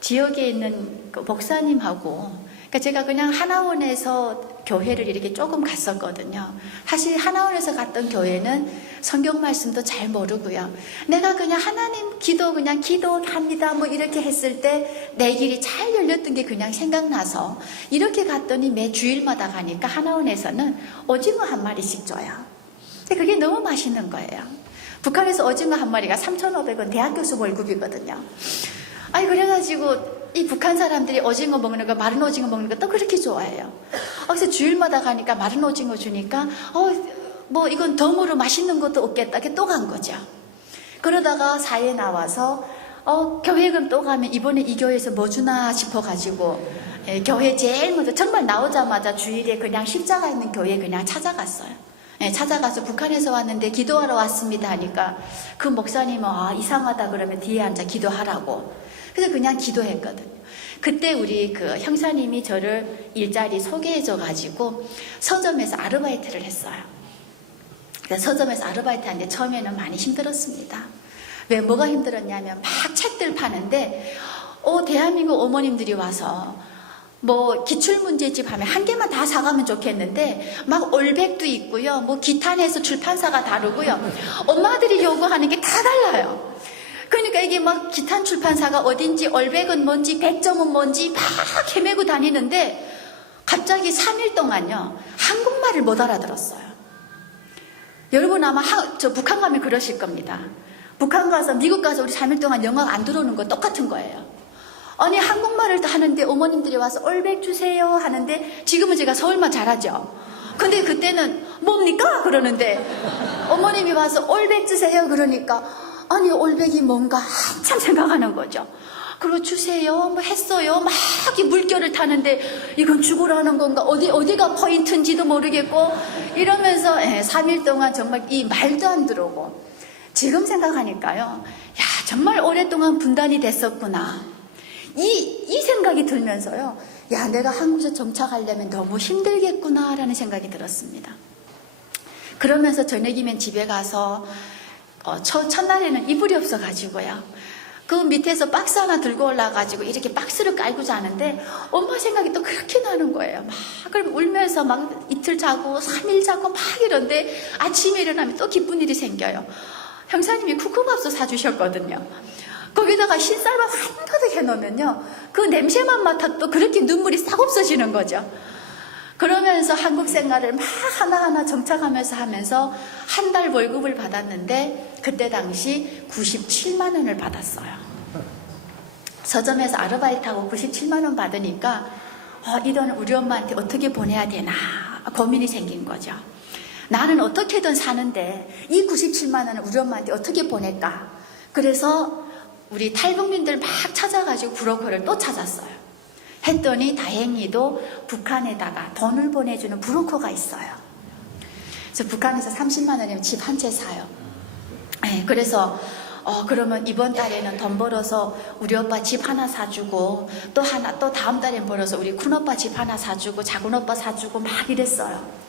지역에 있는 목사님하고 그러니까 제가 그냥 하나원에서 교회를 이렇게 조금 갔었거든요. 사실 하나원에서 갔던 교회는 성경 말씀도 잘 모르고요. 내가 그냥 하나님 그냥 기도합니다 뭐 이렇게 했을 때 내 길이 잘 열렸던 게 그냥 생각나서 이렇게 갔더니 매 주일마다 가니까 하나원에서는 오징어 한 마리씩 줘요. 근데 그게 너무 맛있는 거예요. 북한에서 오징어 한 마리가 3,500원 대학교수 월급이거든요. 그래가지고 이 북한 사람들이 오징어 먹는 거, 마른 오징어 먹는 거 또 그렇게 좋아해요. 그래서 주일마다 가니까 마른 오징어 주니까 뭐 이건 덤으로 맛있는 것도 없겠다. 또 간 거죠. 그러다가 사회 나와서 교회 그럼 또 가면 이번에 이 교회에서 뭐 주나 싶어가지고 교회 제일 먼저 정말 나오자마자 주일에 그냥 십자가 있는 교회 그냥 찾아갔어요. 찾아가서 북한에서 왔는데 기도하러 왔습니다 하니까 그 목사님은 이상하다 그러면 뒤에 앉아 기도하라고. 그래서 그냥 기도했거든요. 그때 우리 그 형사님이 저를 일자리 소개해줘 가지고 서점에서 아르바이트를 했어요. 그래서 서점에서 아르바이트 하는데 처음에는 많이 힘들었습니다. 왜 뭐가 힘들었냐면 막 책들 파는데 대한민국 어머님들이 와서 뭐 기출문제집 하면 한 개만 다 사가면 좋겠는데 막 올백도 있고요, 뭐 기탄에서 출판사가 다르고요, 엄마들이 요구하는 게 다 달라요. 그러니까 이게 막 기탄 출판사가 어딘지, 올백은 뭔지, 백점은 뭔지 막 헤매고 다니는데 갑자기 3일 동안요 한국말을 못 알아들었어요. 여러분 아마 저 북한 가면 그러실 겁니다. 북한 가서 미국 가서 우리 3일 동안 영어가 안 들어오는 거 똑같은 거예요. 아니 한국말을 하는데 어머님들이 와서 올백 주세요 하는데 지금은 제가 서울말 잘하죠. 근데 그때는 뭡니까? 그러는데 어머님이 와서 올백 주세요 그러니까 아니 올백이 뭔가 한참 생각하는 거죠. 그리고 주세요 뭐 했어요. 막 이 물결을 타는데 이건 죽으라는 건가, 어디가 포인트인지도 모르겠고 이러면서 3일 동안 정말 이 말도 안 들어오고, 지금 생각하니까요, 야 정말 오랫동안 분단이 됐었구나 이 생각이 들면서요, 야 내가 한국에서 정착하려면 너무 힘들겠구나 라는 생각이 들었습니다. 그러면서 저녁이면 집에 가서 첫날에는 이불이 없어가지고요, 그 밑에서 박스 하나 들고 올라가지고 이렇게 박스를 깔고 자는데 엄마 생각이 또 그렇게 나는 거예요. 막 그럼 울면서 막 이틀 자고 3일 자고 막 이런데 아침에 일어나면 또 기쁜 일이 생겨요. 형사님이 쿠쿠밥솥 사주셨거든요. 거기다가 흰쌀밥 한가득 해놓으면요, 그 냄새만 맡아도 그렇게 눈물이 싹 없어지는 거죠. 그러면서 한국 생활을 막 하나하나 정착하면서 하면서 한 달 월급을 받았는데 그때 당시 97만 원을 받았어요. 서점에서 아르바이트하고 97만 원 받으니까 이 돈을 우리 엄마한테 어떻게 보내야 되나 고민이 생긴 거죠. 나는 어떻게든 사는데 이 97만 원을 우리 엄마한테 어떻게 보낼까. 그래서 우리 탈북민들 막 찾아가지고 브로커를 또 찾았어요. 했더니 다행히도 북한에다가 돈을 보내주는 브로커가 있어요. 그래서 북한에서 30만 원이면 집 한 채 사요. 그래서 그러면 이번 달에는 돈 벌어서 우리 오빠 집 하나 사주고 또 다음 달에 벌어서 우리 큰오빠 집 하나 사주고 작은오빠 사주고 막 이랬어요.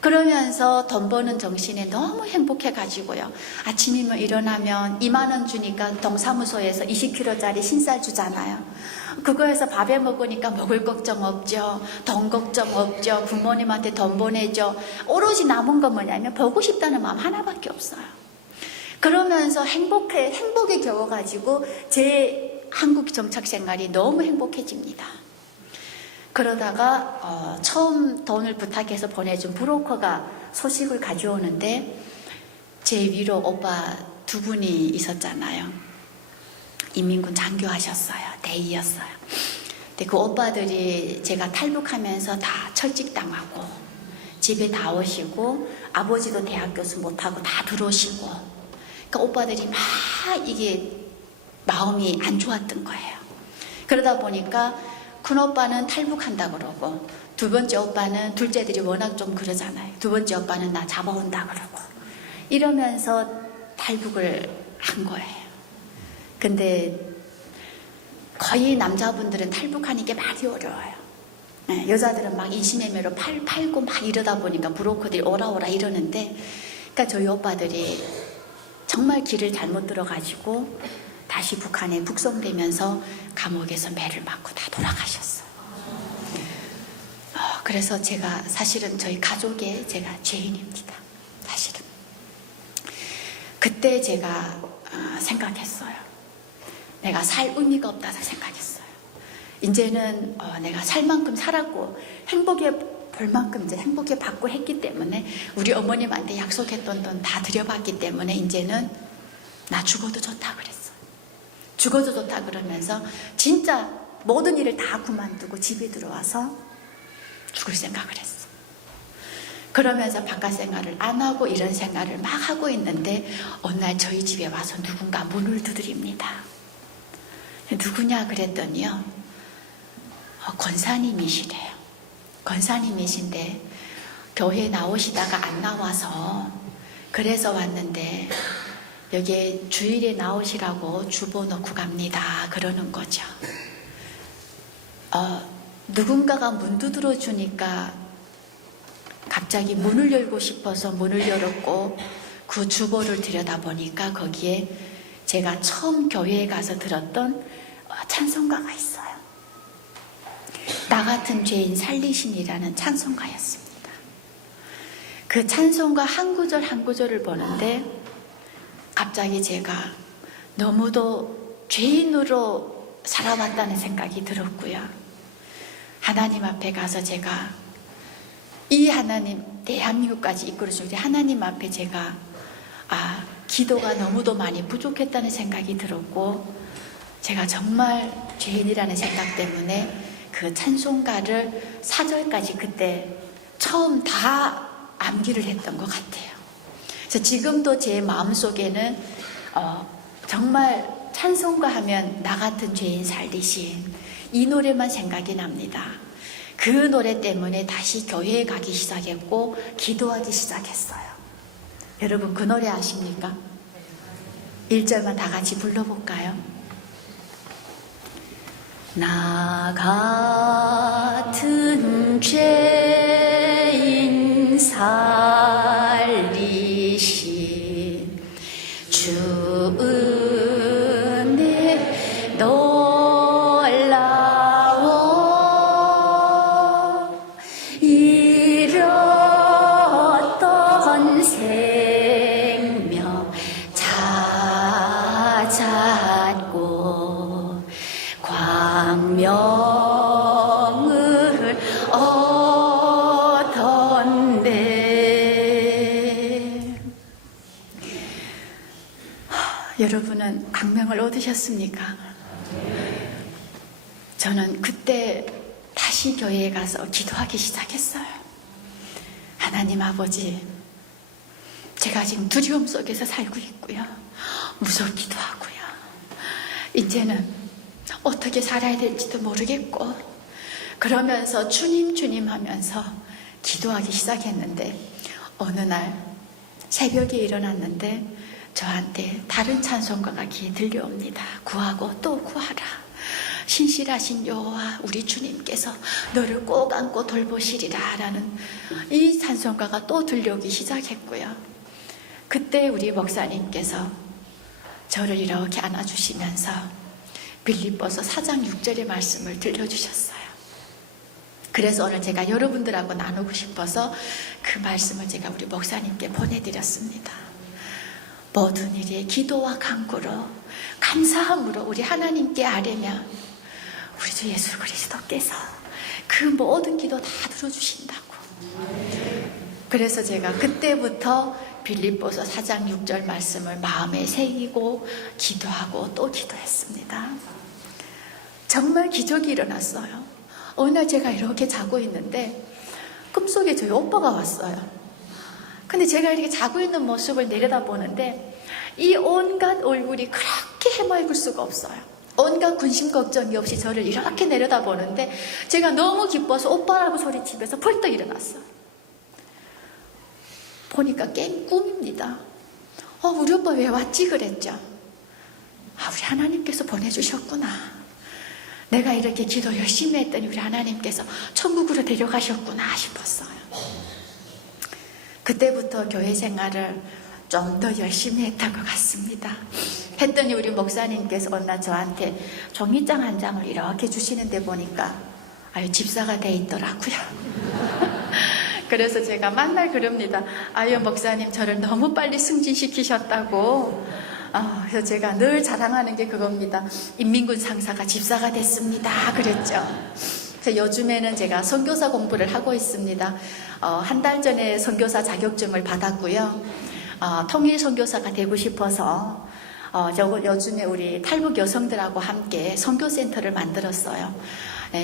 그러면서 돈 버는 정신에 너무 행복해가지고요, 아침이면 일어나면 2만 원 주니까 동사무소에서 20kg짜리 신쌀 주잖아요. 그거에서 밥에 먹으니까 먹을 걱정 없죠, 돈 걱정 없죠, 부모님한테 돈 보내죠. 오로지 남은 건 뭐냐면 보고 싶다는 마음 하나밖에 없어요. 그러면서 행복에 겨워가지고 제 한국 정착 생활이 너무 행복해집니다. 그러다가 처음 돈을 부탁해서 보내준 브로커가 소식을 가져오는데 제 위로 오빠 두 분이 있었잖아요. 인민군 장교하셨어요. 대위였어요. 근데 그 오빠들이 제가 탈북하면서 다 철직당하고 집에 다 오시고 아버지도 대학 교수 못하고 다 들어오시고, 그러니까 오빠들이 막 이게 마음이 안 좋았던 거예요. 그러다 보니까 큰오빠는 탈북한다 그러고 두 번째 오빠는, 둘째들이 워낙 좀 그러잖아요, 두 번째 오빠는 나 잡아온다 그러고 이러면서 탈북을 한 거예요. 근데 거의 남자분들은 탈북하는 게 많이 어려워요. 여자들은 막 인신매매로 팔고 막 이러다 보니까 브로커들이 오라 이러는데, 그러니까 저희 오빠들이 정말 길을 잘못 들어가지고 다시 북한에 북송되면서 감옥에서 매를 맞고 다 돌아가셨어요. 그래서 제가 사실은 저희 가족의 제가 죄인입니다. 사실은 그때 제가 생각했어요. 내가 살 의미가 없다고 생각했어요. 이제는 내가 살 만큼 살았고 행복해 볼 만큼 이제 행복해 받고 했기 때문에, 우리 어머님한테 약속했던 돈 다 드려봤기 때문에 이제는 나 죽어도 좋다 그랬어요. 죽어도 좋다 그러면서 진짜 모든 일을 다 그만두고 집에 들어와서 죽을 생각을 했어. 그러면서 바깥 생활을 안 하고 이런 생활을 막 하고 있는데 어느 날 저희 집에 와서 누군가 문을 두드립니다. 누구냐 그랬더니요, 권사님이시래요. 권사님이신데 교회 나오시다가 안 나와서 그래서 왔는데 여기에 주일에 나오시라고 주보 놓고 갑니다. 그러는 거죠. 누군가가 문 두드려 주니까 갑자기 문을 열고 싶어서 문을 열었고 그 주보를 들여다보니까 거기에 제가 처음 교회에 가서 들었던 찬송가가 있어요. 나 같은 죄인 살리신이라는 찬송가였습니다. 그 찬송가 한 구절 한 구절을 보는데 갑자기 제가 너무도 죄인으로 살아왔다는 생각이 들었고요. 하나님 앞에 가서 제가 이 하나님, 대한민국까지 이끌어주신 하나님 앞에 제가 기도가 너무도 많이 부족했다는 생각이 들었고 제가 정말 죄인이라는 생각 때문에 그 찬송가를 4절까지 그때 처음 다 암기를 했던 것 같아요. 그래서 지금도 제 마음속에는 정말 찬송가 하면 나 같은 죄인 살리신 이 노래만 생각이 납니다. 그 노래 때문에 다시 교회에 가기 시작했고 기도하기 시작했어요. 여러분 그 노래 아십니까? 1절만 다 같이 불러볼까요? 나 같은 죄인 살리신 주 은혜 놀라워 잃었던 생명 찾았고 광명을 얻었네. 여러분은 광명을 얻으셨습니까? 저는 그때 다시 교회에 가서 기도하기 시작했어요. 하나님 아버지, 제가 지금 두려움 속에서 살고 있고요. 무섭기도 하고요. 이제는 어떻게 살아야 될지도 모르겠고 그러면서 주님 주님 하면서 기도하기 시작했는데 어느 날 새벽에 일어났는데 저한테 다른 찬송가가 귀에 들려옵니다. 구하고 또 구하라. 신실하신 여호와 우리 주님께서 너를 꼭 안고 돌보시리라 라는 이 찬송가가 또 들려오기 시작했고요. 그때 우리 목사님께서 저를 이렇게 안아주시면서 빌립보서 4장 6절의 말씀을 들려주셨어요. 그래서 오늘 제가 여러분들하고 나누고 싶어서 그 말씀을 제가 우리 목사님께 보내드렸습니다. 모든 일에 기도와 간구로 감사함으로 우리 하나님께 아뢰며 우리 주 예수 그리스도께서 그 모든 기도 다 들어주신다고. 그래서 제가 그때부터 빌립보서 4장 6절 말씀을 마음에 새기고 기도하고 또 기도했습니다. 정말 기적이 일어났어요. 어느 날 제가 이렇게 자고 있는데 꿈속에 저희 오빠가 왔어요. 근데 제가 이렇게 자고 있는 모습을 내려다보는데 이 온갖 얼굴이 그렇게 해맑을 수가 없어요. 온갖 근심 걱정이 없이 저를 이렇게 내려다보는데 제가 너무 기뻐서 오빠라고 소리치면서 벌떡 일어났어요. 보니까 게임 꿈입니다. 우리 오빠 왜 왔지? 그랬죠. 우리 하나님께서 보내주셨구나. 내가 이렇게 기도 열심히 했더니 우리 하나님께서 천국으로 데려가셨구나 싶었어요. 그때부터 교회 생활을 좀 더 열심히 했던 것 같습니다. 했더니 우리 목사님께서 어느 날 저한테 종이장 한 장을 이렇게 주시는데 보니까 집사가 돼 있더라고요. 그래서 제가 만날 그럽니다. 목사님 저를 너무 빨리 승진시키셨다고. 그래서 제가 늘 자랑하는 게 그겁니다. 인민군 상사가 집사가 됐습니다. 그랬죠. 그래서 요즘에는 제가 선교사 공부를 하고 있습니다. 한 달 전에 선교사 자격증을 받았고요. 통일 선교사가 되고 싶어서 요즘에 우리 탈북 여성들하고 함께 선교센터를 만들었어요.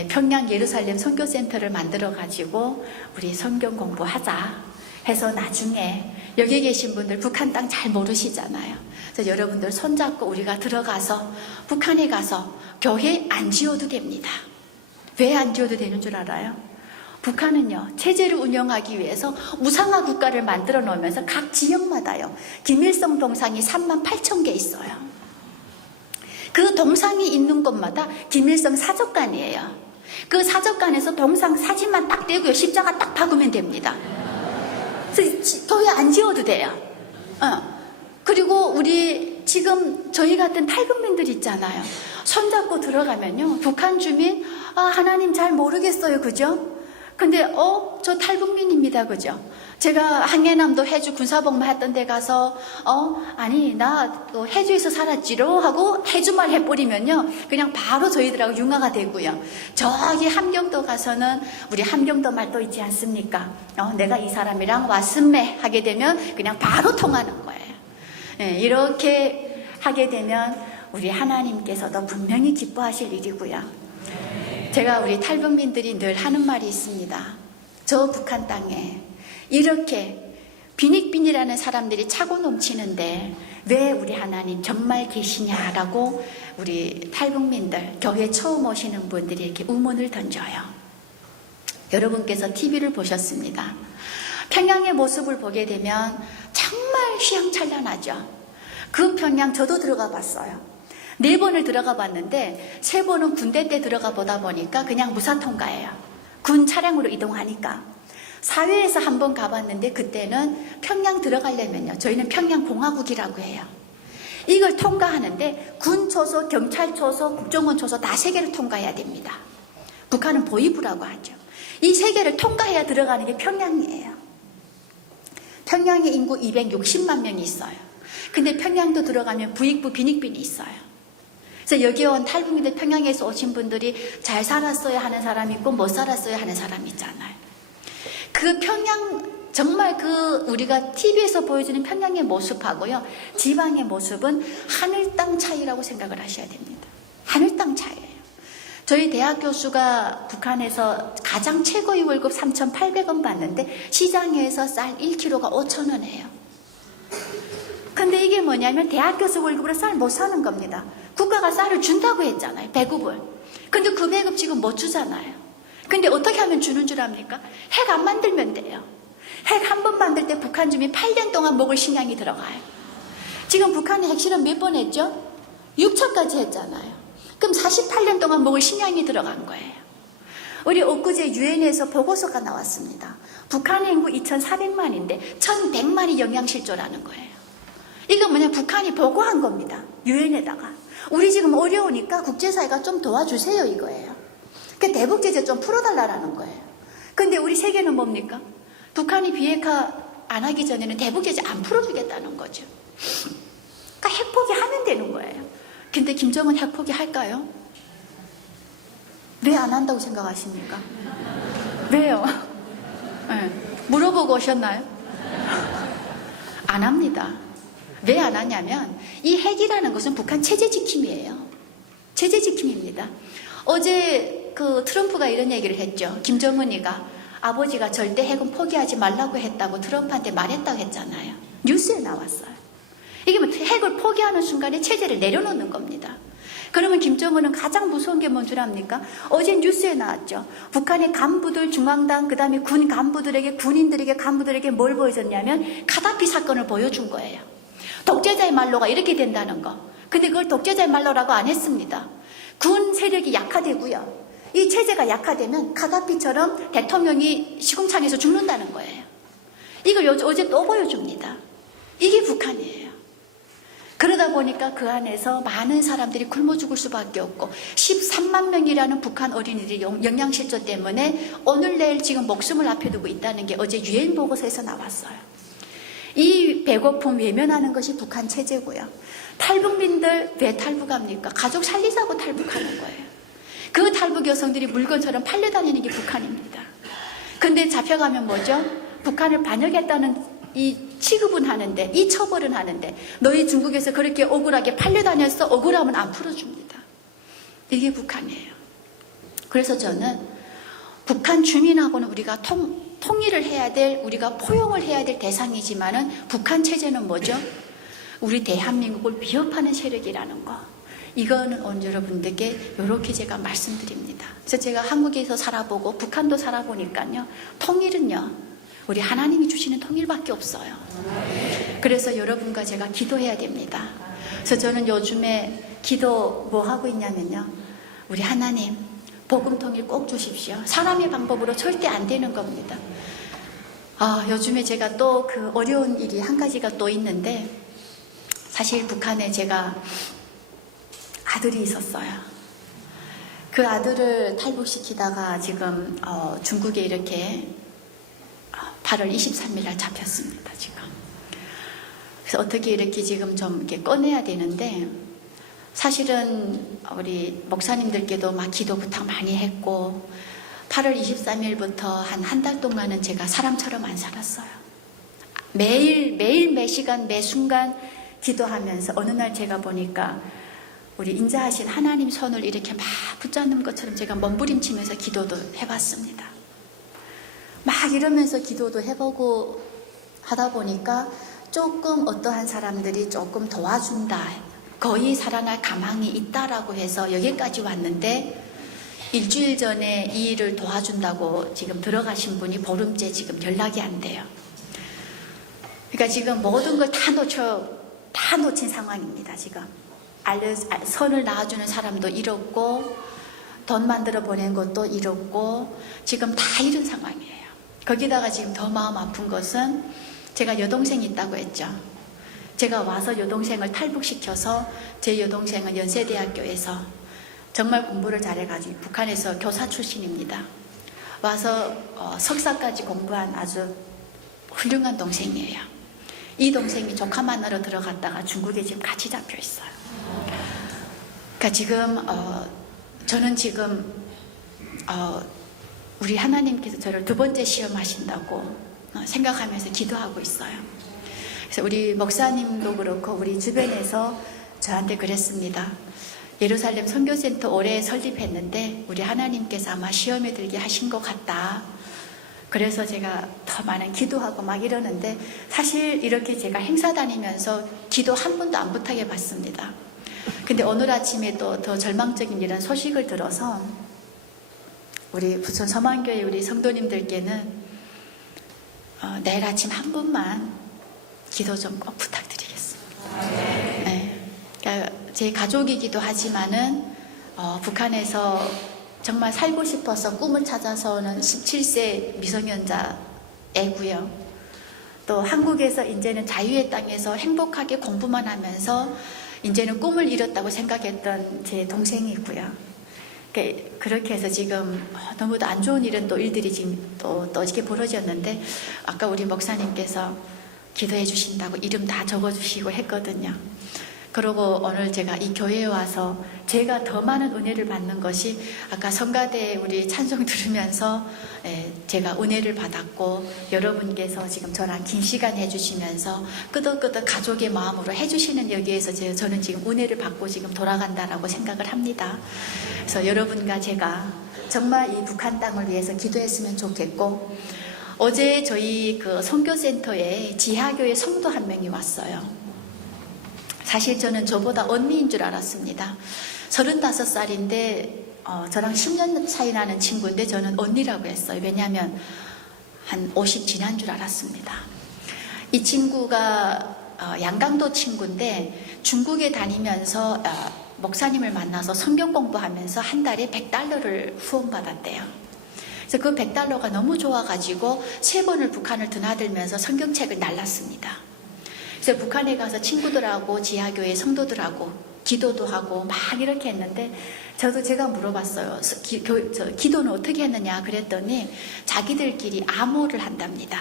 평양 예루살렘 선교센터를 만들어가지고 우리 성경 공부하자 해서 나중에 여기 계신 분들 북한 땅 잘 모르시잖아요. 그래서 여러분들 손잡고 우리가 들어가서 북한에 가서 교회 안 지어도 됩니다. 왜 안 지어도 되는 줄 알아요? 북한은요, 체제를 운영하기 위해서 우상화 국가를 만들어 놓으면서 각 지역마다요, 김일성 동상이 38,000개 있어요. 그 동상이 있는 곳마다 김일성 사적관이에요. 그 사적관에서 동상 사진만 딱 떼고요, 십자가 딱 박으면 됩니다. 그래서 교회 안 지어도 돼요. 그리고 우리 지금 저희 같은 탈북민들 있잖아요. 손잡고 들어가면요, 북한 주민, 하나님 잘 모르겠어요, 그죠? 근데 저 탈북민입니다, 그죠? 제가 항해남도 해주 군사복무 했던 데 가서 아니 나 또 해주에서 살았지로 하고 해주말 해버리면요, 그냥 바로 저희들하고 융화가 되고요. 저기 함경도 가서는 우리 함경도 말도 있지 않습니까? 내가 이 사람이랑 왔음매 하게 되면 그냥 바로 통하는 거예요. 네, 이렇게 하게 되면 우리 하나님께서도 분명히 기뻐하실 일이고요. 제가 우리 탈북민들이 늘 하는 말이 있습니다. 저 북한 땅에 이렇게 빈익빈이라는 사람들이 차고 넘치는데 왜 우리 하나님 정말 계시냐라고 우리 탈북민들, 교회 처음 오시는 분들이 이렇게 의문을 던져요. 여러분께서 TV를 보셨습니다. 평양의 모습을 보게 되면 정말 휘황찬란하죠. 그 평양 저도 들어가 봤어요. 4번을 들어가 봤는데 3번은 군대 때 들어가 보다 보니까 그냥 무사통과예요. 군 차량으로 이동하니까. 사회에서 한번 가봤는데 그때는 평양 들어가려면요, 저희는 평양공화국이라고 해요. 이걸 통과하는데 군 초소, 경찰 초소, 국정원 초소 다 3개를 통과해야 됩니다. 북한은 보위부라고 하죠. 이 3개를 통과해야 들어가는 게 평양이에요. 평양에 인구 260만 명이 있어요. 근데 평양도 들어가면 부익부, 빈익빈이 있어요. 그래서 여기 온 탈북민들, 평양에서 오신 분들이 잘 살았어야 하는 사람이 있고 못 살았어야 하는 사람이 있잖아요. 그 평양, 정말 그 우리가 TV에서 보여주는 평양의 모습하고요, 지방의 모습은 하늘 땅 차이라고 생각을 하셔야 됩니다. 하늘 땅 차이예요. 저희 대학 교수가 북한에서 가장 최고의 월급 3,800원 받는데 시장에서 쌀 1kg가 5,000원이에요. 근데 이게 뭐냐면 대학 교수 월급으로 쌀 못 사는 겁니다. 국가가 쌀을 준다고 했잖아요, 배급을. 근데 그 배급 지금 못 주잖아요. 근데 어떻게 하면 주는 줄 압니까? 핵 안 만들면 돼요. 핵 한 번 만들 때 북한 주민 8년 동안 먹을 식량이 들어가요. 지금 북한이 핵실험 몇 번 했죠? 6천까지 했잖아요. 그럼 48년 동안 먹을 식량이 들어간 거예요. 우리 엊그제 유엔에서 보고서가 나왔습니다. 북한의 인구 2,400만인데 1,100만이 영양실조라는 거예요. 이건 뭐냐, 북한이 보고한 겁니다. 유엔에다가. 우리 지금 어려우니까 국제사회가 좀 도와주세요 이거예요. 그 대북제재 좀 풀어달라는 거예요. 근데 우리 세계는 뭡니까? 북한이 비핵화 안 하기 전에는 대북제재 안 풀어주겠다는 거죠. 그러니까 핵포기하면 되는 거예요. 근데 김정은 핵포기 할까요? 왜 안 한다고 생각하십니까? 왜요? 네. 물어보고 오셨나요? 안 합니다. 왜 안 하냐면 이 핵이라는 것은 북한 체제 지킴이에요. 체제 지킴입니다. 어제 그 트럼프가 이런 얘기를 했죠. 김정은이가 아버지가 절대 핵은 포기하지 말라고 했다고 트럼프한테 말했다고 했잖아요. 뉴스에 나왔어요. 이게 뭐 핵을 포기하는 순간에 체제를 내려놓는 겁니다. 그러면 김정은은 가장 무서운 게 뭔 줄 압니까? 어제 뉴스에 나왔죠. 북한의 간부들, 중앙당, 그 다음에 군 간부들에게, 군인들에게, 간부들에게 뭘 보여줬냐면 카다피 사건을 보여준 거예요. 독재자의 말로가 이렇게 된다는 거. 근데 그걸 독재자의 말로라고 안 했습니다. 군 세력이 약화되고요. 이 체제가 약화되면 카다피처럼 대통령이 시궁창에서 죽는다는 거예요. 이걸 어제 또 보여줍니다. 이게 북한이에요. 그러다 보니까 그 안에서 많은 사람들이 굶어 죽을 수밖에 없고 13만 명이라는 북한 어린이들이 영양실조 때문에 오늘 내일 지금 목숨을 앞에 두고 있다는 게 어제 유엔 보고서에서 나왔어요. 이 배고픔 외면하는 것이 북한 체제고요. 탈북민들 왜 탈북합니까? 가족 살리자고 탈북하는 거예요. 그 탈북 여성들이 물건처럼 팔려다니는 게 북한입니다. 근데 잡혀가면 뭐죠? 북한을 반역했다는 이 취급은 하는데, 이 처벌은 하는데, 너희 중국에서 그렇게 억울하게 팔려다녔어? 억울하면 안 풀어줍니다. 이게 북한이에요. 그래서 저는 북한 주민하고는 우리가 통일을 해야 될, 우리가 포용을 해야 될 대상이지만은 북한 체제는 뭐죠? 우리 대한민국을 위협하는 세력이라는 거. 이거는 오늘 여러분들께 이렇게 제가 말씀드립니다. 그래서 제가 한국에서 살아보고 북한도 살아보니까요, 통일은요, 우리 하나님이 주시는 통일밖에 없어요. 그래서 여러분과 제가 기도해야 됩니다. 그래서 저는 요즘에 기도 뭐 하고 있냐면요, 우리 하나님 복음 통일 꼭 주십시오. 사람의 방법으로 절대 안 되는 겁니다. 요즘에 제가 또 그 어려운 일이 한 가지가 또 있는데, 사실 북한에 제가 아들이 있었어요. 그 아들을 탈북시키다가 지금 중국에 이렇게 8월 23일 날 잡혔습니다, 지금. 그래서 어떻게 이렇게 지금 좀 이렇게 꺼내야 되는데, 사실은 우리 목사님들께도 막 기도 부탁 많이 했고, 8월 23일부터 한 달 동안은 제가 사람처럼 안 살았어요. 매일 매 시간 매 순간 기도하면서 어느 날 제가 보니까 우리 인자하신 하나님 손을 이렇게 막 붙잡는 것처럼 제가 몸부림치면서 기도도 해봤습니다. 막 이러면서 기도도 해보고 하다 보니까 조금 어떠한 사람들이 조금 도와준다, 거의 살아날 가망이 있다라고 해서 여기까지 왔는데, 일주일 전에 이 일을 도와준다고 지금 들어가신 분이 보름째 지금 연락이 안 돼요. 그러니까 지금 모든 걸 다 놓친 상황입니다. 지금 선을 낳아주는 사람도 잃었고, 돈 만들어 보낸 것도 잃었고, 지금 다 잃은 상황이에요. 거기다가 지금 더 마음 아픈 것은, 제가 여동생이 있다고 했죠. 제가 와서 여동생을 탈북시켜서, 제 여동생은 연세대학교에서 정말 공부를 잘해가지고 북한에서 교사 출신입니다. 와서 석사까지 공부한 아주 훌륭한 동생이에요. 이 동생이 조카 만나러 들어갔다가 중국에 지금 같이 잡혀 있어요. 그러니까 지금 저는 지금 우리 하나님께서 저를 두 번째 시험하신다고 생각하면서 기도하고 있어요. 그래서 우리 목사님도 그렇고 우리 주변에서 저한테 그랬습니다. 예루살렘 선교센터 올해 설립했는데 우리 하나님께서 아마 시험에 들게 하신 것 같다. 그래서 제가 더 많은 기도하고 막 이러는데, 사실 이렇게 제가 행사 다니면서 기도 한 번도 안 부탁해 봤습니다. 근데 오늘 아침에 또 더 절망적인 이런 소식을 들어서 우리 부천 서만교회 우리 성도님들께는 내일 아침 한 번만 기도 좀 꼭 부탁드리겠습니다. 네. 그러니까 제 가족이기도 하지만은 북한에서 정말 살고 싶어서 꿈을 찾아서 오는 17세 미성년자 애고요. 또 한국에서 이제는 자유의 땅에서 행복하게 공부만 하면서 이제는 꿈을 이뤘다고 생각했던 제 동생이고요. 그렇게 해서 지금 너무도 안 좋은 일들이 지금 또 이렇게 벌어졌는데, 아까 우리 목사님께서 기도해 주신다고 이름 다 적어주시고 했거든요. 그리고 오늘 제가 이 교회에 와서 제가 더 많은 은혜를 받는 것이, 아까 성가대 우리 찬송 들으면서 제가 은혜를 받았고, 여러분께서 지금 저랑 긴 시간 해주시면서 끄덕끄덕 가족의 마음으로 해주시는 여기에서 저는 지금 은혜를 받고 지금 돌아간다라고 생각을 합니다. 그래서 여러분과 제가 정말 이 북한 땅을 위해서 기도했으면 좋겠고, 어제 저희 그 선교센터에 지하교회 성도 한 명이 왔어요. 사실 저는 저보다 언니인 줄 알았습니다. 35살인데 저랑 10년 차이 나는 친구인데 저는 언니라고 했어요. 왜냐하면 한 50 지난 줄 알았습니다. 이 친구가 양강도 친구인데 중국에 다니면서 목사님을 만나서 성경 공부하면서 한 달에 $100를 후원받았대요. 그래서 그 $100가 너무 좋아가지고 3번을 북한을 드나들면서 성경책을 날랐습니다. 그래서 북한에 가서 친구들하고 지하교회 성도들하고 기도도 하고 막 이렇게 했는데, 제가 물어봤어요. 기도는 어떻게 했느냐 그랬더니 자기들끼리 암호를 한답니다.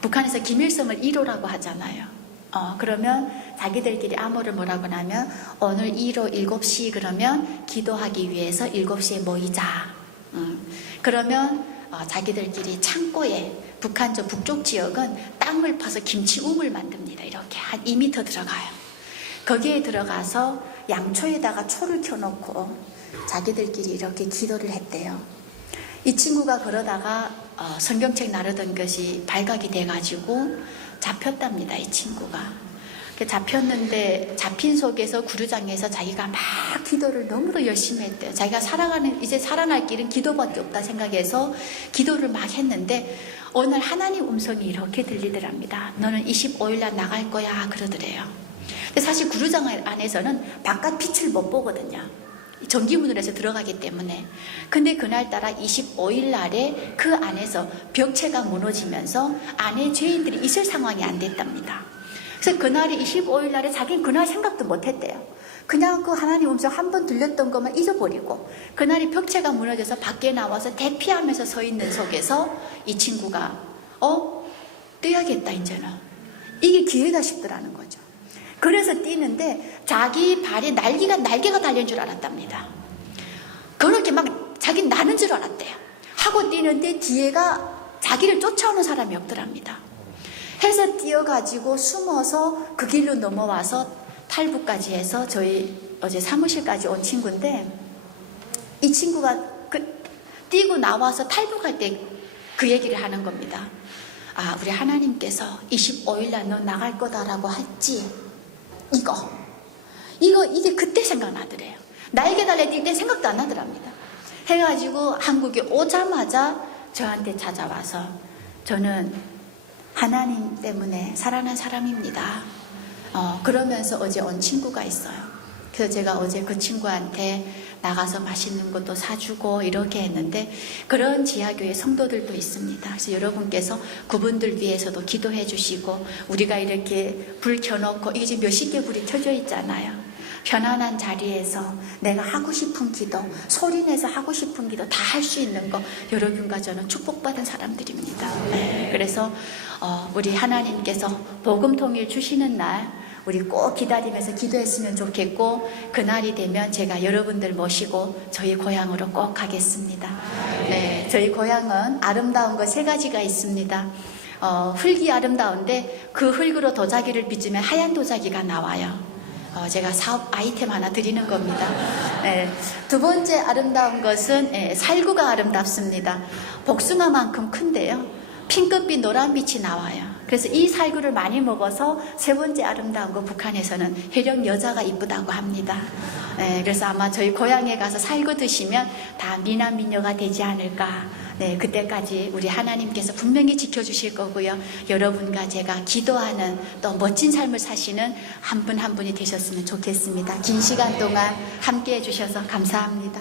북한에서 김일성을 1호라고 하잖아요. 그러면 자기들끼리 암호를 뭐라고 하냐면, 오늘 1호 7시 그러면 기도하기 위해서 7시에 모이자. 그러면 자기들끼리 창고에, 북한 저 북쪽 지역은 땅을 파서 김치움을 만듭니다. 이렇게 한 2m 들어가요. 거기에 들어가서 양초에다가 초를 켜놓고 자기들끼리 이렇게 기도를 했대요. 이 친구가 그러다가 성경책 나르던 것이 발각이 돼가지고 잡혔답니다. 이 친구가. 잡혔는데 잡힌 속에서 구류장에서 자기가 막 기도를 너무도 열심히 했대요. 자기가 이제 살아날 길은 기도밖에 없다 생각해서 기도를 막 했는데 어느 날 하나님 음성이 이렇게 들리더랍니다. 너는 25일 날 나갈 거야 그러더래요. 근데 사실 구류장 안에서는 바깥 빛을 못 보거든요. 전기문으로 해서 들어가기 때문에. 근데 그날따라 25일 날에 그 안에서 벽체가 무너지면서 안에 죄인들이 있을 상황이 안 됐답니다. 그래서 그날이 25일 날에 자기는 그날 생각도 못 했대요. 그냥 그 하나님 음성 한 번 들렸던 것만 잊어버리고 그날이 벽체가 무너져서 밖에 나와서 대피하면서 서 있는 속에서 이 친구가 뛰어야겠다 이제는. 이게 기회다 싶더라는 거죠. 그래서 뛰는데 자기 발에 날개가 달린 줄 알았답니다. 그렇게 막 자기 나는 줄 알았대요. 하고 뛰는데 뒤에가 자기를 쫓아오는 사람이 없더랍니다. 해서 뛰어가지고 숨어서 그 길로 넘어와서 탈북까지 해서 저희 어제 사무실까지 온 친구인데 이 친구가 뛰고 나와서 탈북할 때 그 얘기를 하는 겁니다. 아, 우리 하나님께서 25일 날 너 나갈 거다라고 했지. 이게 그때 생각나더래요. 날개 달려 뛸 때 생각도 안 나더랍니다. 해가지고 한국에 오자마자 저한테 찾아와서 저는 하나님 때문에 살아난 사람입니다. 그러면서 어제 온 친구가 있어요. 그래서 제가 어제 그 친구한테 나가서 맛있는 것도 사주고 이렇게 했는데 그런 지하교회 성도들도 있습니다. 그래서 여러분께서 그분들 위해서도 기도해 주시고 우리가 이렇게 불 켜놓고 이게 지금 몇십 개 불이 켜져 있잖아요. 편안한 자리에서 내가 하고 싶은 기도, 소리내서 하고 싶은 기도 다 할 수 있는 거 여러분과 저는 축복받은 사람들입니다. 네, 그래서 우리 하나님께서 복음 통일 주시는 날 우리 꼭 기다리면서 기도했으면 좋겠고 그날이 되면 제가 여러분들 모시고 저희 고향으로 꼭 가겠습니다. 네, 저희 고향은 아름다운 거 3가지가 있습니다. 흙이 아름다운데 그 흙으로 도자기를 빚으면 하얀 도자기가 나와요. 제가 사업 아이템 하나 드리는 겁니다. 네, 2번째 아름다운 것은 살구가 아름답습니다. 복숭아만큼 큰데요. 핑크빛 노란빛이 나와요. 그래서 이 살구를 많이 먹어서 3번째 아름다운 거 북한에서는 해령 여자가 이쁘다고 합니다. 네, 그래서 아마 저희 고향에 가서 살구 드시면 다 미남 미녀가 되지 않을까. 네, 그때까지 우리 하나님께서 분명히 지켜주실 거고요. 여러분과 제가 기도하는 또 멋진 삶을 사시는 한 분 한 분이 되셨으면 좋겠습니다. 긴 시간 동안 함께 해주셔서 감사합니다.